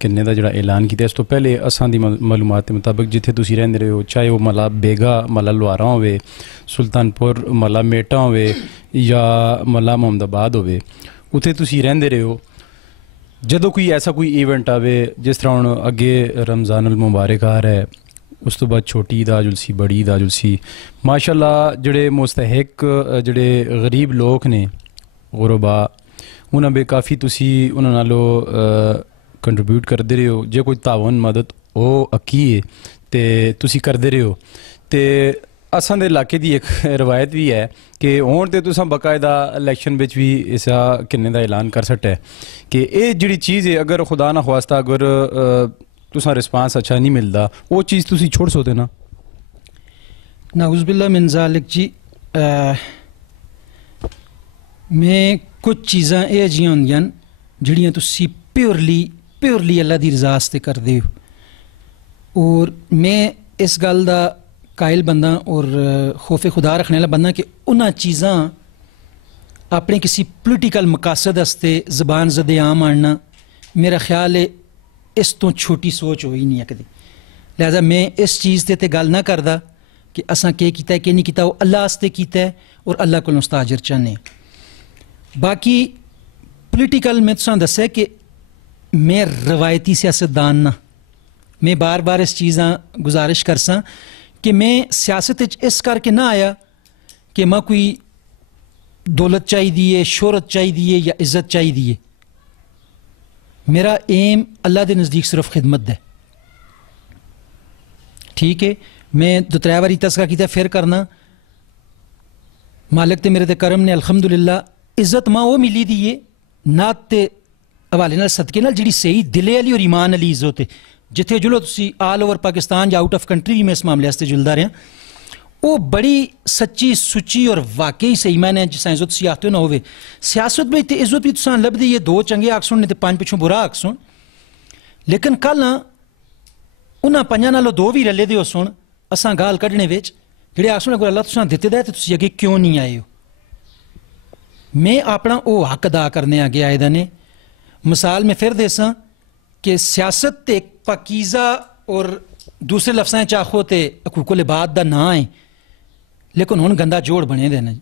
किन्ने दा जेह्ड़ा ऐलान कीता इस तो पहले असां दी मालूमात के मुताबिक जिथे तुसीं रहिंदे रहे हो चाहे वो मला बेगा मला लुहारा होवे सुल्तानपुर मला मेटा होवे या मला मोहम्मदाबाद होवे उत्थे तुसीं रहिंदे रहे हो जदों कोई ऐसा कोई इवेंट आवे जिस तरह हुण अगे रमज़ान अल मुबारक आ रहा है उस तो बाद छोटी ईद आ जुलसी बड़ी ईद आ जुलसी माशाल्लाह जेह्ड़े मुस्तहिक जेह्ड़े गरीब लोग ने गुरबा उन्हां बे काफ़ी तुसी उन्हां नालों कंट्रीब्यूट करदे रहे हो जे कोई तावन मदद ओ अक्की है ते तुसी करदे रहे हो ते असां दे इलाके दी एक रवायत भी है कि हुण ते तुसां बाकायदा इलैक्शन बिच भी इसा किन्ने दा ऐलान कर सट्टा है कि एह् जेह्ड़ी चीज़ है अगर खुदा ना ख्वास्ता अगर तुसां रिस्पांस अच्छा नहीं मिलता वो चीज़ तुसी छोड़ सकदे ना नाउज़ुबिल्लाह मिन ज़ालिक जी मैं कुछ चीज़ां ये जिहियां होंदियां न जिहड़ियां तुसी प्योरली अल्लाह दी रज़ा आस्ते करदे हो और मैं इस गल दा कायल बंदा और खौफ खुदा रखने वाला बंदा कि उन्हां चीज़ां अपने किसी पोलिटिकल मकासद आस्ते ज़बान ज़दे आम आना मेरा ख्याल है इस तो छोटी सोच हो ही नहीं है कदी लिहाजा मैं इस चीज़ ते गल ना करदा कि असां केह् कीता है केह् नहीं कीता वो अल्लाह आस्ते कीता है और अल्लाह कोलों उस्ताजर चाहने बाकी पोलिटिकल में तुसां दस्सेआ कि मैं रवायती सियासतदान ना मैं बार बार इस चीज़ां गुजारिश करसां कि मैं सियासत इस करके ना आया कि मैं कोई दौलत चाहिए है शोहरत चाहिए है या इज्जत चाहिए है मेरा एम अल्लाह के नज़दीक सिर्फ खिदमत है ठीक है मैं दो त्रै बारी तस्करा किया फिर करना मालिक ते मेरे ते करम ने अल्हम्दुलिल्लाह इज्जत मां वो मिली दी है नात ते हवाले नाल सदके नाल जिहड़ी सही दिले वाली और ईमान वाली इज्जत है जिथे जुलो तुसी ऑल ओवर पाकिस्तान या आउट ऑफ कंट्री भी मैं इस मामले वास्ते जुलदा रहा वो बड़ी सच्ची सुची और वाकई सही मैंने जिस इज्जत तुसी आखते हो ना होवे सियासत में तो इज्जत भी तुसां लभदी है दो चंगे आखसुन नहीं तो पंज पिछों बुरा आखसुन लेकिन कल ना उन्हां पंजां नालों दो भी रले दे हो सुन असां गाल कड्ढने विच जेह्ड़े आखसुन अगर अल्लाह तुसां दित्ते दा ते तुसी अगे क्यों नहीं आए हो मैं अपना वो हक अदा करने अगे आए दा ने मिसाल में फिर देसां कि सियासत ते पाकीज़ा और दूसरे लफ्ज़ां च आखो ते हकूकुल इबाद दा नां है लेकिन हुण गंदा जोड़ बने दे ने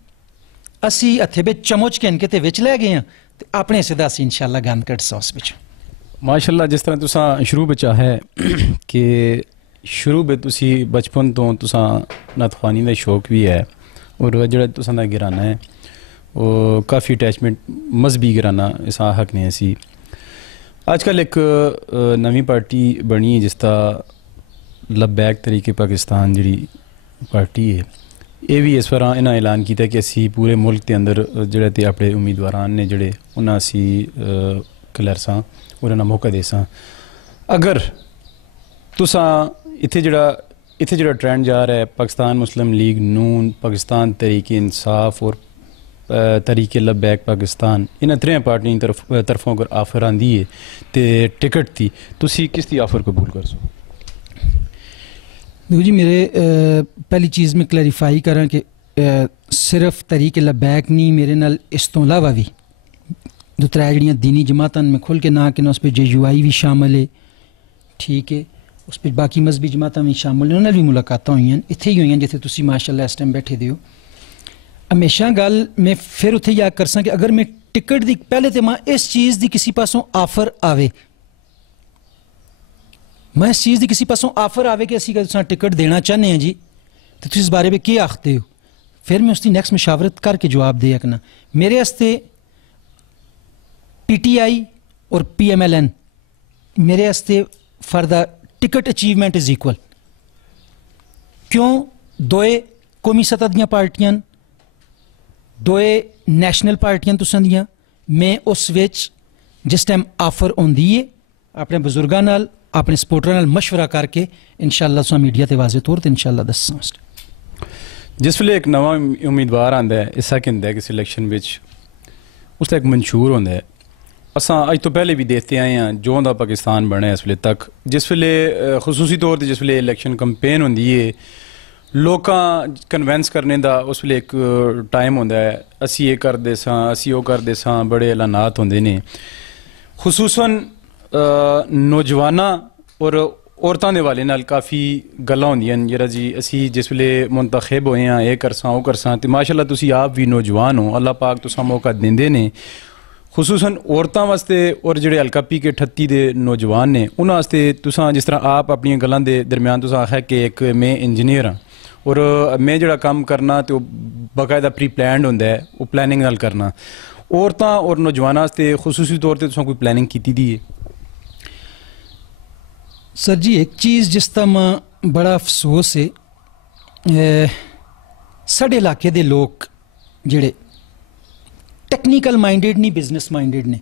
असी हत्थे बिच चमुच के इनके ते विच लै गए हैं ते अपने हिस्से दा असी इंशाअल्लाह गंद कड्ढ उस बिच माशाल्लाह जिस तरह तुसां शुरू बिच है कि शुरू में तुसी बचपन तो तुसां नतखानी दा शौक भी है और जेह्ड़ा तुसां दा घराना है वो काफ़ी अटैचमेंट मजहबी घराना इसा हक ने असी आजकल एक नवी पार्टी बनी है जिसका लबैक तरीके पाकिस्तान जी पार्टी है ये भी इस बार इन्हें ऐलान किया कि असी पूरे मुल्क के अंदर जोड़े तो अपने उम्मीदवार ने जोड़े उन्हें असी कलरसा उन्हें मौका देसा अगर तुसा इत्थे जोड़ा ट्रेंड जा रहा है पाकिस्तान मुस्लिम लीग नून पाकिस्तान तरीके इंसाफ और तरीके लबैक पाकिस्तान इन्हें त्रै पार्टियों तरफों अगर आफर आंदी है तो टिकट थी तुसी किस दी आफर कबूल कर सो देखो जी मेरे पहली चीज़ में क्लैरिफाई करा कि सिर्फ तरीके लबैक नहीं मेरे नाल इस तो इलावा भी दो त्रै जड़ियाँ दीनी जमातां में खुल के ना कि उस पर JUI भी शामिल है ठीक है उस पर बाकी मजहबी जमातां भी शामिल उन्होंने भी मुलाकातां हुई इत्थे ही हुई जिथे तुसी माशाअल्लाह इस टाइम बैठे दे हो हमेशा गल मैं फिर उत्थे याद करसा कि अगर मैं टिकट दी पहले तो मैं इस चीज़ की किसी पासों आफर आवे मैं इस चीज़ की किसी पासों आफर आवे कि असी तुसां टिकट देना चाहते हैं जी तो तुम इस बारे में क्या आखते हो फिर मैं उसकी नैक्सट मशावरत करके जवाब दे सकना मेरे वास्ते PTI और PMLN मेरे वास्ते for the ticket achievement is equal क्यों दोए कौमी सतह दियां पार्टियां दोए नैशनल पार्टियां तुसां दियां मैं उस विच जिस टाइम आफर होंदी है अपने बजुर्गों नाल अपने सपोर्टरां नाल मशवरा करके इंशाअल्लाह तुसां मीडिया ते वाज़े तौर ते इंशाअल्लाह दस्सां जिस वेले एक नवा उम्मीदवार आंदा है इसा कि होंदा है किसी इलैक्शन विच उसदा एक मंशूर होंदा है असां अज तो पहले भी देखते आए हैं जो दा पाकिस्तान बने इस वेले तक जिस वेले खसूसी तौर पर जिस वेले इलैक्शन कंपेन होंदी है ਲੋਕਾਂ ਕਨਵਿੰਸ ਕਰਨੇ ਦਾ ਉਸ ਵੇਲੇ ਇੱਕ ਟਾਈਮ ਹੁੰਦਾ ਹੈ, ਅਸੀਂ ਇਹ ਕਰਦੇ ਸਾਂ, ਅਸੀਂ ਉਹ ਕਰਦੇ ਸਾਂ, ਬੜੇ ਐਲਾਨਾਤ ਹੁੰਦੇ ਨੇ। ਖੁਸੂਸਨ ਨੌਜਵਾਨਾਂ ਔਰ ਔਰਤਾਂ ਦੇ ਵਾਲੇ ਨਾਲ ਕਾਫੀ ਗੱਲਾਂ ਹੁੰਦੀਆਂ ਨੇ, ਜਿਹੜਾ ਜੀ ਅਸੀਂ ਜਿਸ ਵੇਲੇ ਮੁੰਤਖਬ ਹੋਏ ਹਾਂ ਇਹ ਕਰਸਾਂ ਉਹ ਕਰਸਾਂ, ਤੇ ਮਾਸ਼ਾਅੱਲਾ ਤੁਸੀਂ ਆਪ ਵੀ ਨੌਜਵਾਨ ਹੋ, ਅੱਲਾਹ ਪਾਕ ਤੁਸਾਂ ਮੌਕਾ ਦਿੰਦੇ ਨੇ ਖੁਸੂਸਨ ਔਰਤਾਂ ਵਾਸਤੇ ਔਰ ਜਿਹੜੇ ਹਲਕਾ ਪੀ ਕੇ 38 ਦੇ ਨੌਜਵਾਨ ਨੇ ਉਹਨਾਂ ਵਾਸਤੇ। ਤੁਸਾਂ ਜਿਸ ਤਰ੍ਹਾਂ ਆਪ ਆਪਣੀਆਂ ਗੱਲਾਂ ਦੇ ਦਰਮਿਆਨ ਤੁਸਾਂ ਆਖਿਆ ਕਿ ਇੱਕ ਮੈਂ ਇੰਜੀਨੀਅਰ ਹਾਂ ਔਰ ਮੈਂ ਜਿਹੜਾ ਕੰਮ ਕਰਨਾ ਤੇ ਉਹ ਬਾਕਾਇਦਾ ਪ੍ਰੀ ਪਲਾਨਡ ਹੁੰਦਾ ਹੈ, ਉਹ ਪਲੈਨਿੰਗ ਨਾਲ ਕਰਨਾ। ਔਰਤਾਂ ਔਰ ਨੌਜਵਾਨਾਂ ਵਾਸਤੇ ਖੁਸੂਸੀ ਤੌਰ 'ਤੇ ਤੁਸਾਂ ਕੋਈ ਪਲੈਨਿੰਗ ਕੀਤੀ ਦੀ ਹੈ? सर जी एक चीज़ जिसका मैं बड़ा अफसोस है, साढ़े इलाके दे लोग जेड़े टैक्नीकल माइंडेड नहीं बिजनेस माइंडेड ने।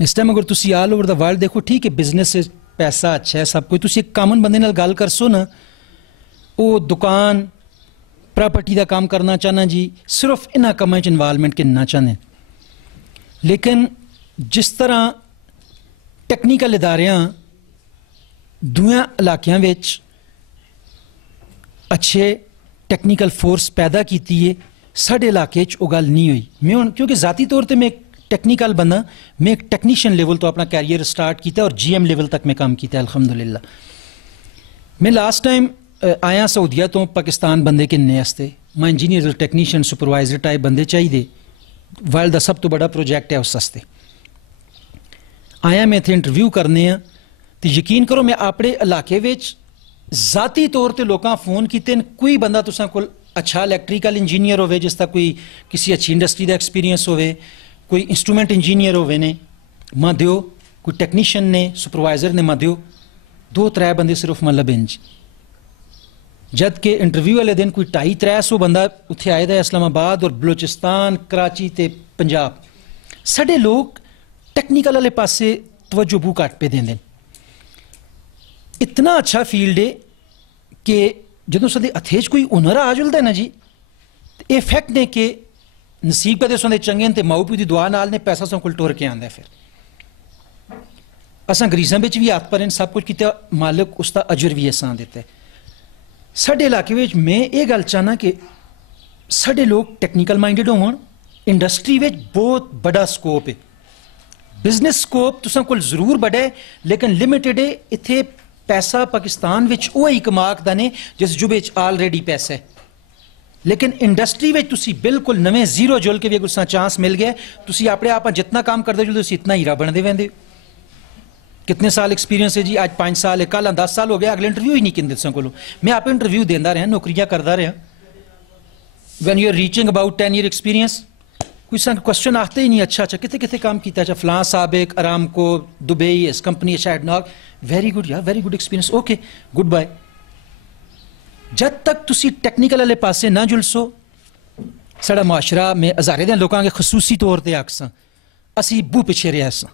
इस टाइम अगर तुसी ऑल ओवर द वर्ल्ड देखो, ठीक है बिजनेस पैसा अच्छा है सब कुछ, तुसी एक कामन बंदे नाल गल करसो ना, वो दुकान प्रॉपर्टी का काम करना चाहना जी, सिर्फ इन्हां कमां च इन्वॉल्वमेंट करना चाहते। लेकिन जिस तरह टैक्नीकल इदारियां दूसरे इलाकों में अच्छे टैक्नीकल फोर्स पैदा की है, साढ़े इलाके वो गल नहीं हुई। मैं हूँ क्योंकि ज़ाती तौर पर मैं एक टैक्नीकल बंदा, मैं एक टैक्नीशियन लेवल तो अपना कैरियर स्टार्ट किया और GM लेवल तक मैं काम किया अल्हम्दुलिल्लाह। मैं लास्ट टाइम आया सऊदीया तो पाकिस्तान बंदे किन्ने वास्ते, मैं इंजीनियर टैक्नीशियन सुपरवाइजर टाइप बंदे चाहिए, वर्ल्ड का सब तो बड़ा प्रोजैक्ट है उस वास्ते आया। मैं इत्थे इंटरव्यू करने हैं तो यकीन करो मैं अपने इलाके में ज़ाती तौर पर लोगों फोन किए, कोई बंदा तुसां कोल अच्छा इलैक्ट्रीकल इंजीनियर होवे जिसका कोई किसी अच्छी इंडस्ट्री का एक्सपीरियंस होवे, कोई इंस्ट्रूमेंट इंजीनियर होवे ने मां दियो, कोई टैक्नीशियन ने सुपरवाइजर ने मां दियो, 2-3 बंदे सिर्फ मतलब इंज। जद के इंटरव्यू वाले दिन कोई 250-300 बंदा उत्थे आए दा इस्लामाबाद और बलोचिस्तान कराची ते पंजाब। साढ़े लोग टैक्नीकल वाले पासे तवज्जो बू घट पे देंदे। इतना अच्छा फील्ड है कि जो साढ़े हथे कोई हुनर आ जुलता है ना जी, ये फैक्ट ने कि नसीब कदे साढ़े चंगे तो माऊ प्यो की दुआ नाल ने पैसा साढ़े कोल टुर के आंदा। फिर असां गरीजां विच भी हत्थ भरे सब कुछ किया, मालिक उसका अजर भी असां दिता है। साढ़े इलाके में मैं ये गल चाहना कि साढ़े लोग टैक्नीकल माइंडेड होण, इंडस्ट्री में बहुत बड़ा स्कोप है, बिजनेस स्कोप तुसां कोल जरूर बड़ा है लेकिन लिमिटेड है। इत्थे पैसा पाकिस्तान विच वही कमाकदा ने जिस जुबे ऑलरेडी पैसा है, लेकिन इंडस्ट्री में तुसी बिल्कुल नवे जीरो जुल के भी अगर चांस मिल गया, तुसी अपने आप जितना काम करते जुलते तुसी इतना हीरा बनते वेंदे। कितने साल एक्सपीरियंस है जी? आज 5 साल है, कल 10 साल हो गया, अगले इंटरव्यू ही नहीं किंदे तुसां कोलों। मैं आप इंटरव्यू देंदा रहा, नौकरियां करदा रहा। When you are reaching about 10 year experience, कोई सा क्वेश्चन आते ही नहीं, अच्छा अच्छा कितने कितने काम किया, अच्छा फलां साबिक अरामको दुबई इस कंपनी शायद, वेरी गुड यार, very good experience, okay good bye. जब तक तुसी टैक्नीकल वाले पासे ना जुलसो, साड़ा माशरा में हज़ारे दे लोगों के खसूसी तौर पर आखसां असी बू पिछे रहा सां।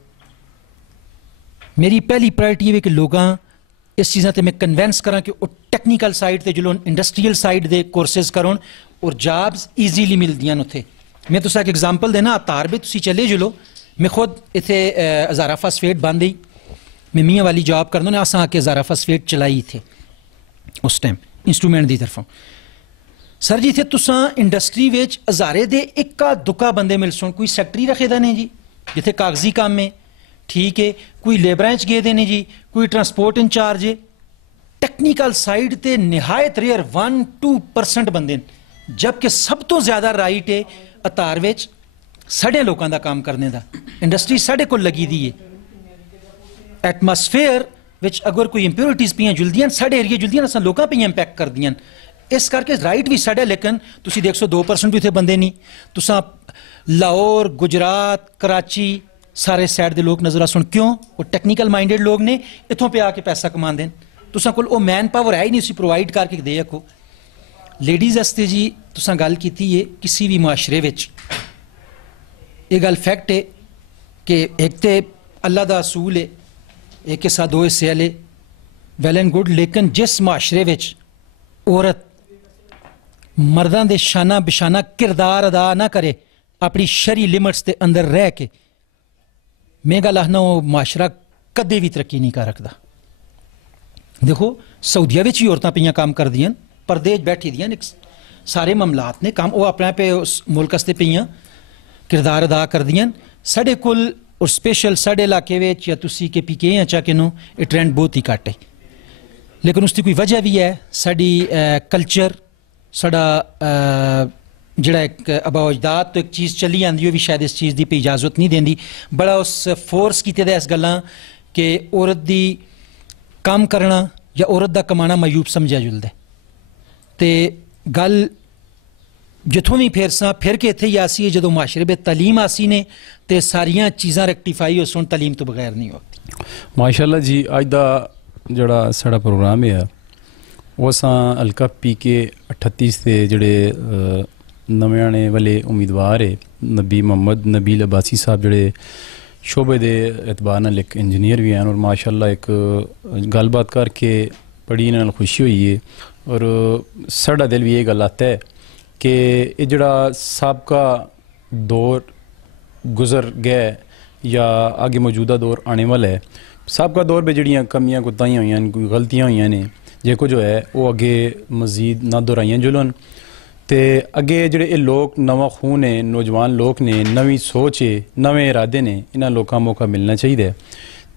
मेरी पहली प्रायोरिटी है कि लोग इस चीज़ों से मैं कन्वेंस करा कि वो टैक्नीकल साइड से जुलोन, इंडस्ट्रीयल साइड के कोर्सेज करोन और जॉब्स ईजीली मिलदियां उत्थे। मैं तुसा एक एग्जाम्पल देना, अतार भी तुसी चले जुलो, मैं खुद इत्थे हज़ारा फास्फेट बंद ही मैं मियाँ वाली जॉब करना ने, असां आके हज़ारा फास्फेट चलाई थे उस टाइम इंस्ट्रूमेंट की तरफों। सर जी इत्थे तुसां इंडस्ट्री विच हज़ारे दे इक्का दुक्का बंदे मिल सुन, कोई सैक्टरी रखे दा नहीं जी जिथे कागजी काम है, ठीक है, कोई लेबरां च गए दे ने जी, कोई ट्रांसपोर्ट इंचार्ज है। टैक्नीकल साइड ते निहायत रेयर 1-2% बंदे, जबकि सब तो ज़्यादा राइट है अतार विच साढ़े लोगों का काम करने का। इंडस्ट्री साढ़े को लगी दी है, एटमॉस्फेयर विच अगर कोई इंप्योरिटीज पियां जुलदियां साढ़े एरिया जुलदियां, असां लोकां पे इंपैक्ट करदियां। इस करके राइट भी साढ़े, लेकिन तुसी देख सो 2% भी इत्थे बंदे नहीं। तुसां लाहौर, गुजरात, कराची सारे साइड के लोग नजर आ सुन, क्यों? वो टैक्नीकल माइंडेड लोग ने, इत्थों पे आके पैसा कमांदे। तुसां कोल वो मैन पावर है ही नहीं, उसी प्रोवाइड करके दे रखो। लेडीज़ वास्ते जी तुसां गल कीती है, किसी भी मुआशरे विच ये गल फैक्ट है कि एक तो अल्लाह का असूल है, एक हिस्सा 2 हिस्से वाले, वैल एंड गुड, लेकिन जिस मुआशरे विच औरत मर्दां दे शाना बिशाना किरदार अदा ना करे, अपनी शरी लिमिट्स के अंदर रह के, मैं गल आखना वो मुआशरा कदे भी तरक्की नहीं कर रखता। देखो सऊदीया विच ही औरतां पियां काम करदियां, परदे बैठी दियां ने सारे मामलात ने काम वो अपने पे उस मुल्क आस्ते पेइयां किरदार अदा कर दियां साढ़े कोल और स्पेशल साढ़े इलाके विच या तुसी के पी के या चा किनो ये ट्रेंड बहुत ही घट है लेकिन उसकी कोई वजह भी है साड़ी कल्चर साड़ा जिहड़ा एक अबा अजदाद तो एक चीज़ चली आंदी भी शायद इस चीज़ की भी इजाजत नहीं देंदी बड़ा उस फोर्स कीते दे इस गल्लां कि औरत दी काम करना या औरत दा कमाना मायूब समझा जुलदा ते गल जिथों भी फिर के इत्थे ही आसी है जदों माशरे में तलीम आसी ने ते सारियां चीज़ां रेक्टिफाई हो सुन तलीम तो बगैर नहीं होती माशाअल्लाह जी अज दा जिहड़ा साड़ा प्रोग्राम है वो असां हल्का PK 38 ते जिहड़े नवें आने वाले उम्मीदवार है नबी मोहम्मद नबील अब्बासी साहब जिहड़े शोबे दे एतबार नाल एक इंजीनियर भी हैं और माशाअल्लाह एक गलबात करके बड़ी इन्हां नाल खुशी हुई है और साड़ा दिल भी ये गल आता है कि ये जड़ा साबका दौर गुजर गया या आगे मौजूदा दौर आने वाला है साबका दौर में जड़ियाँ कमियाँ कोताहियां हुई कोई गलतियाँ हुई ने जेको जो है वो अगे मजीद ना दोहराइयां जुलन तो अगे जड़े ये लोग नवा खून है नौजवान लोग ने नवी सोच है नवे इरादे ने इन्होंने लोगों मौका मिलना चाहिए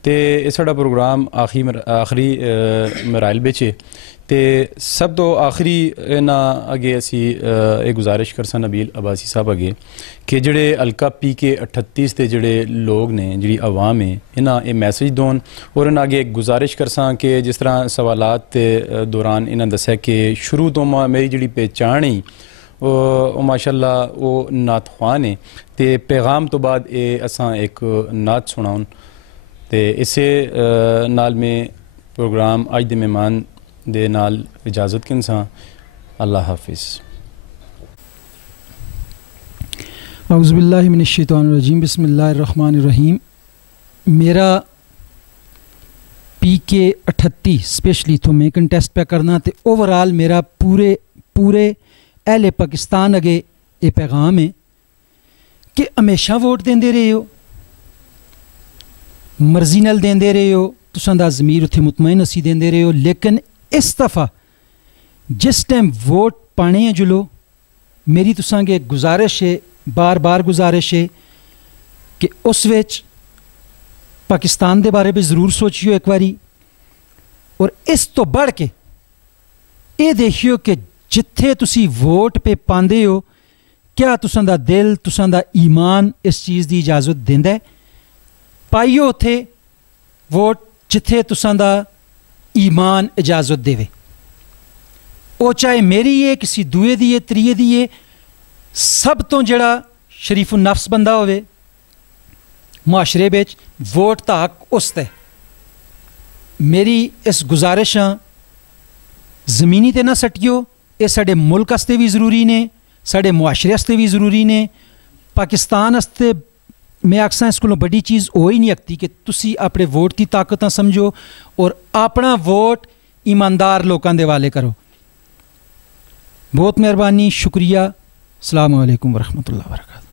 तो ये साड़ा प्रोग्राम आखिरी मराइल बिच है तो सब तो आखिरी इन्हां अगे असी एक गुजारिश करसा नबील अब्बासी साहब अगे कि जड़े हल्का PK 38 के जड़े लोग ने जी आवाम है इन्हां ये मैसेज दोन और इन्हां अगे एक गुजारिश करसा कि जिस तरह सवालात के दौरान इन्हां दस्या कि शुरू तो मेरी जी पहचान ही वो माशाअल्लाह वो नात ख्वान है तो पैगाम तो बाद ये असां एक नात सुनाउन तो इसे नाल में प्रोग्राम अज दे मेहमान दे नाल इजाज़त किनसा अल्लाह हाफिज़ औज़ुबिल्लाहि मिनश्शैतानिर्रजीम बिस्मिल्लाहिर्रहमानिर्रहीम मेरा PK 38 स्पेशली तो मैं कंटेस्ट पे करना तो ओवरऑल मेरा पूरे अहले पाकिस्तान अगे ये पैगाम है कि हमेशा वोट देंदे रहे हो मर्जी नाल देंदे रहे हो तुसां दा ज़मीर उत्थे मुतमईन असी देंदे रहे हो लेकिन इस दफ़ा जिस टाइम वोट पाने हैं जुलो मेरी तुसां अगे गुजारिश है बार बार गुजारिश है कि उस विच पाकिस्तान दे बारे में ज़रूर सोचियो एक बारी और इस तो बढ़ के ये देखियो कि जिथे तुसी वोट पे पांदे हो क्या तुसां दा दिल तुसां दा ईमान इस चीज़ की इजाज़त देंदा है पाइयो उत्थे वोट जिथे तुसां दा ईमान इजाज़त देवे वो चाहे मेरी है किसी दूए दी है त्रिए दी है सब तो जड़ा शरीफुन नफ्स बंदा होवे मुआशरे बिच वोट दा हक उसदा है मेरी इस गुजारिश ज़मीनी ते ना सटियो ये साडे मुल्क आस्ते भी ज़रूरी ने साडे मुआशरे आस्ते भी ज़रूरी ने पाकिस्तान आस्ते मैं आखसा इस कोलों बड़ी चीज़ हो ही नहीं सकती कि तुसी अपने वोट की ताकत समझो और अपना वोट ईमानदार लोगों के वाले करो बहुत मेहरबानी शुक्रिया अस्सलामु अलैकुम वरहमतुल्लाहि वबरकातुहू।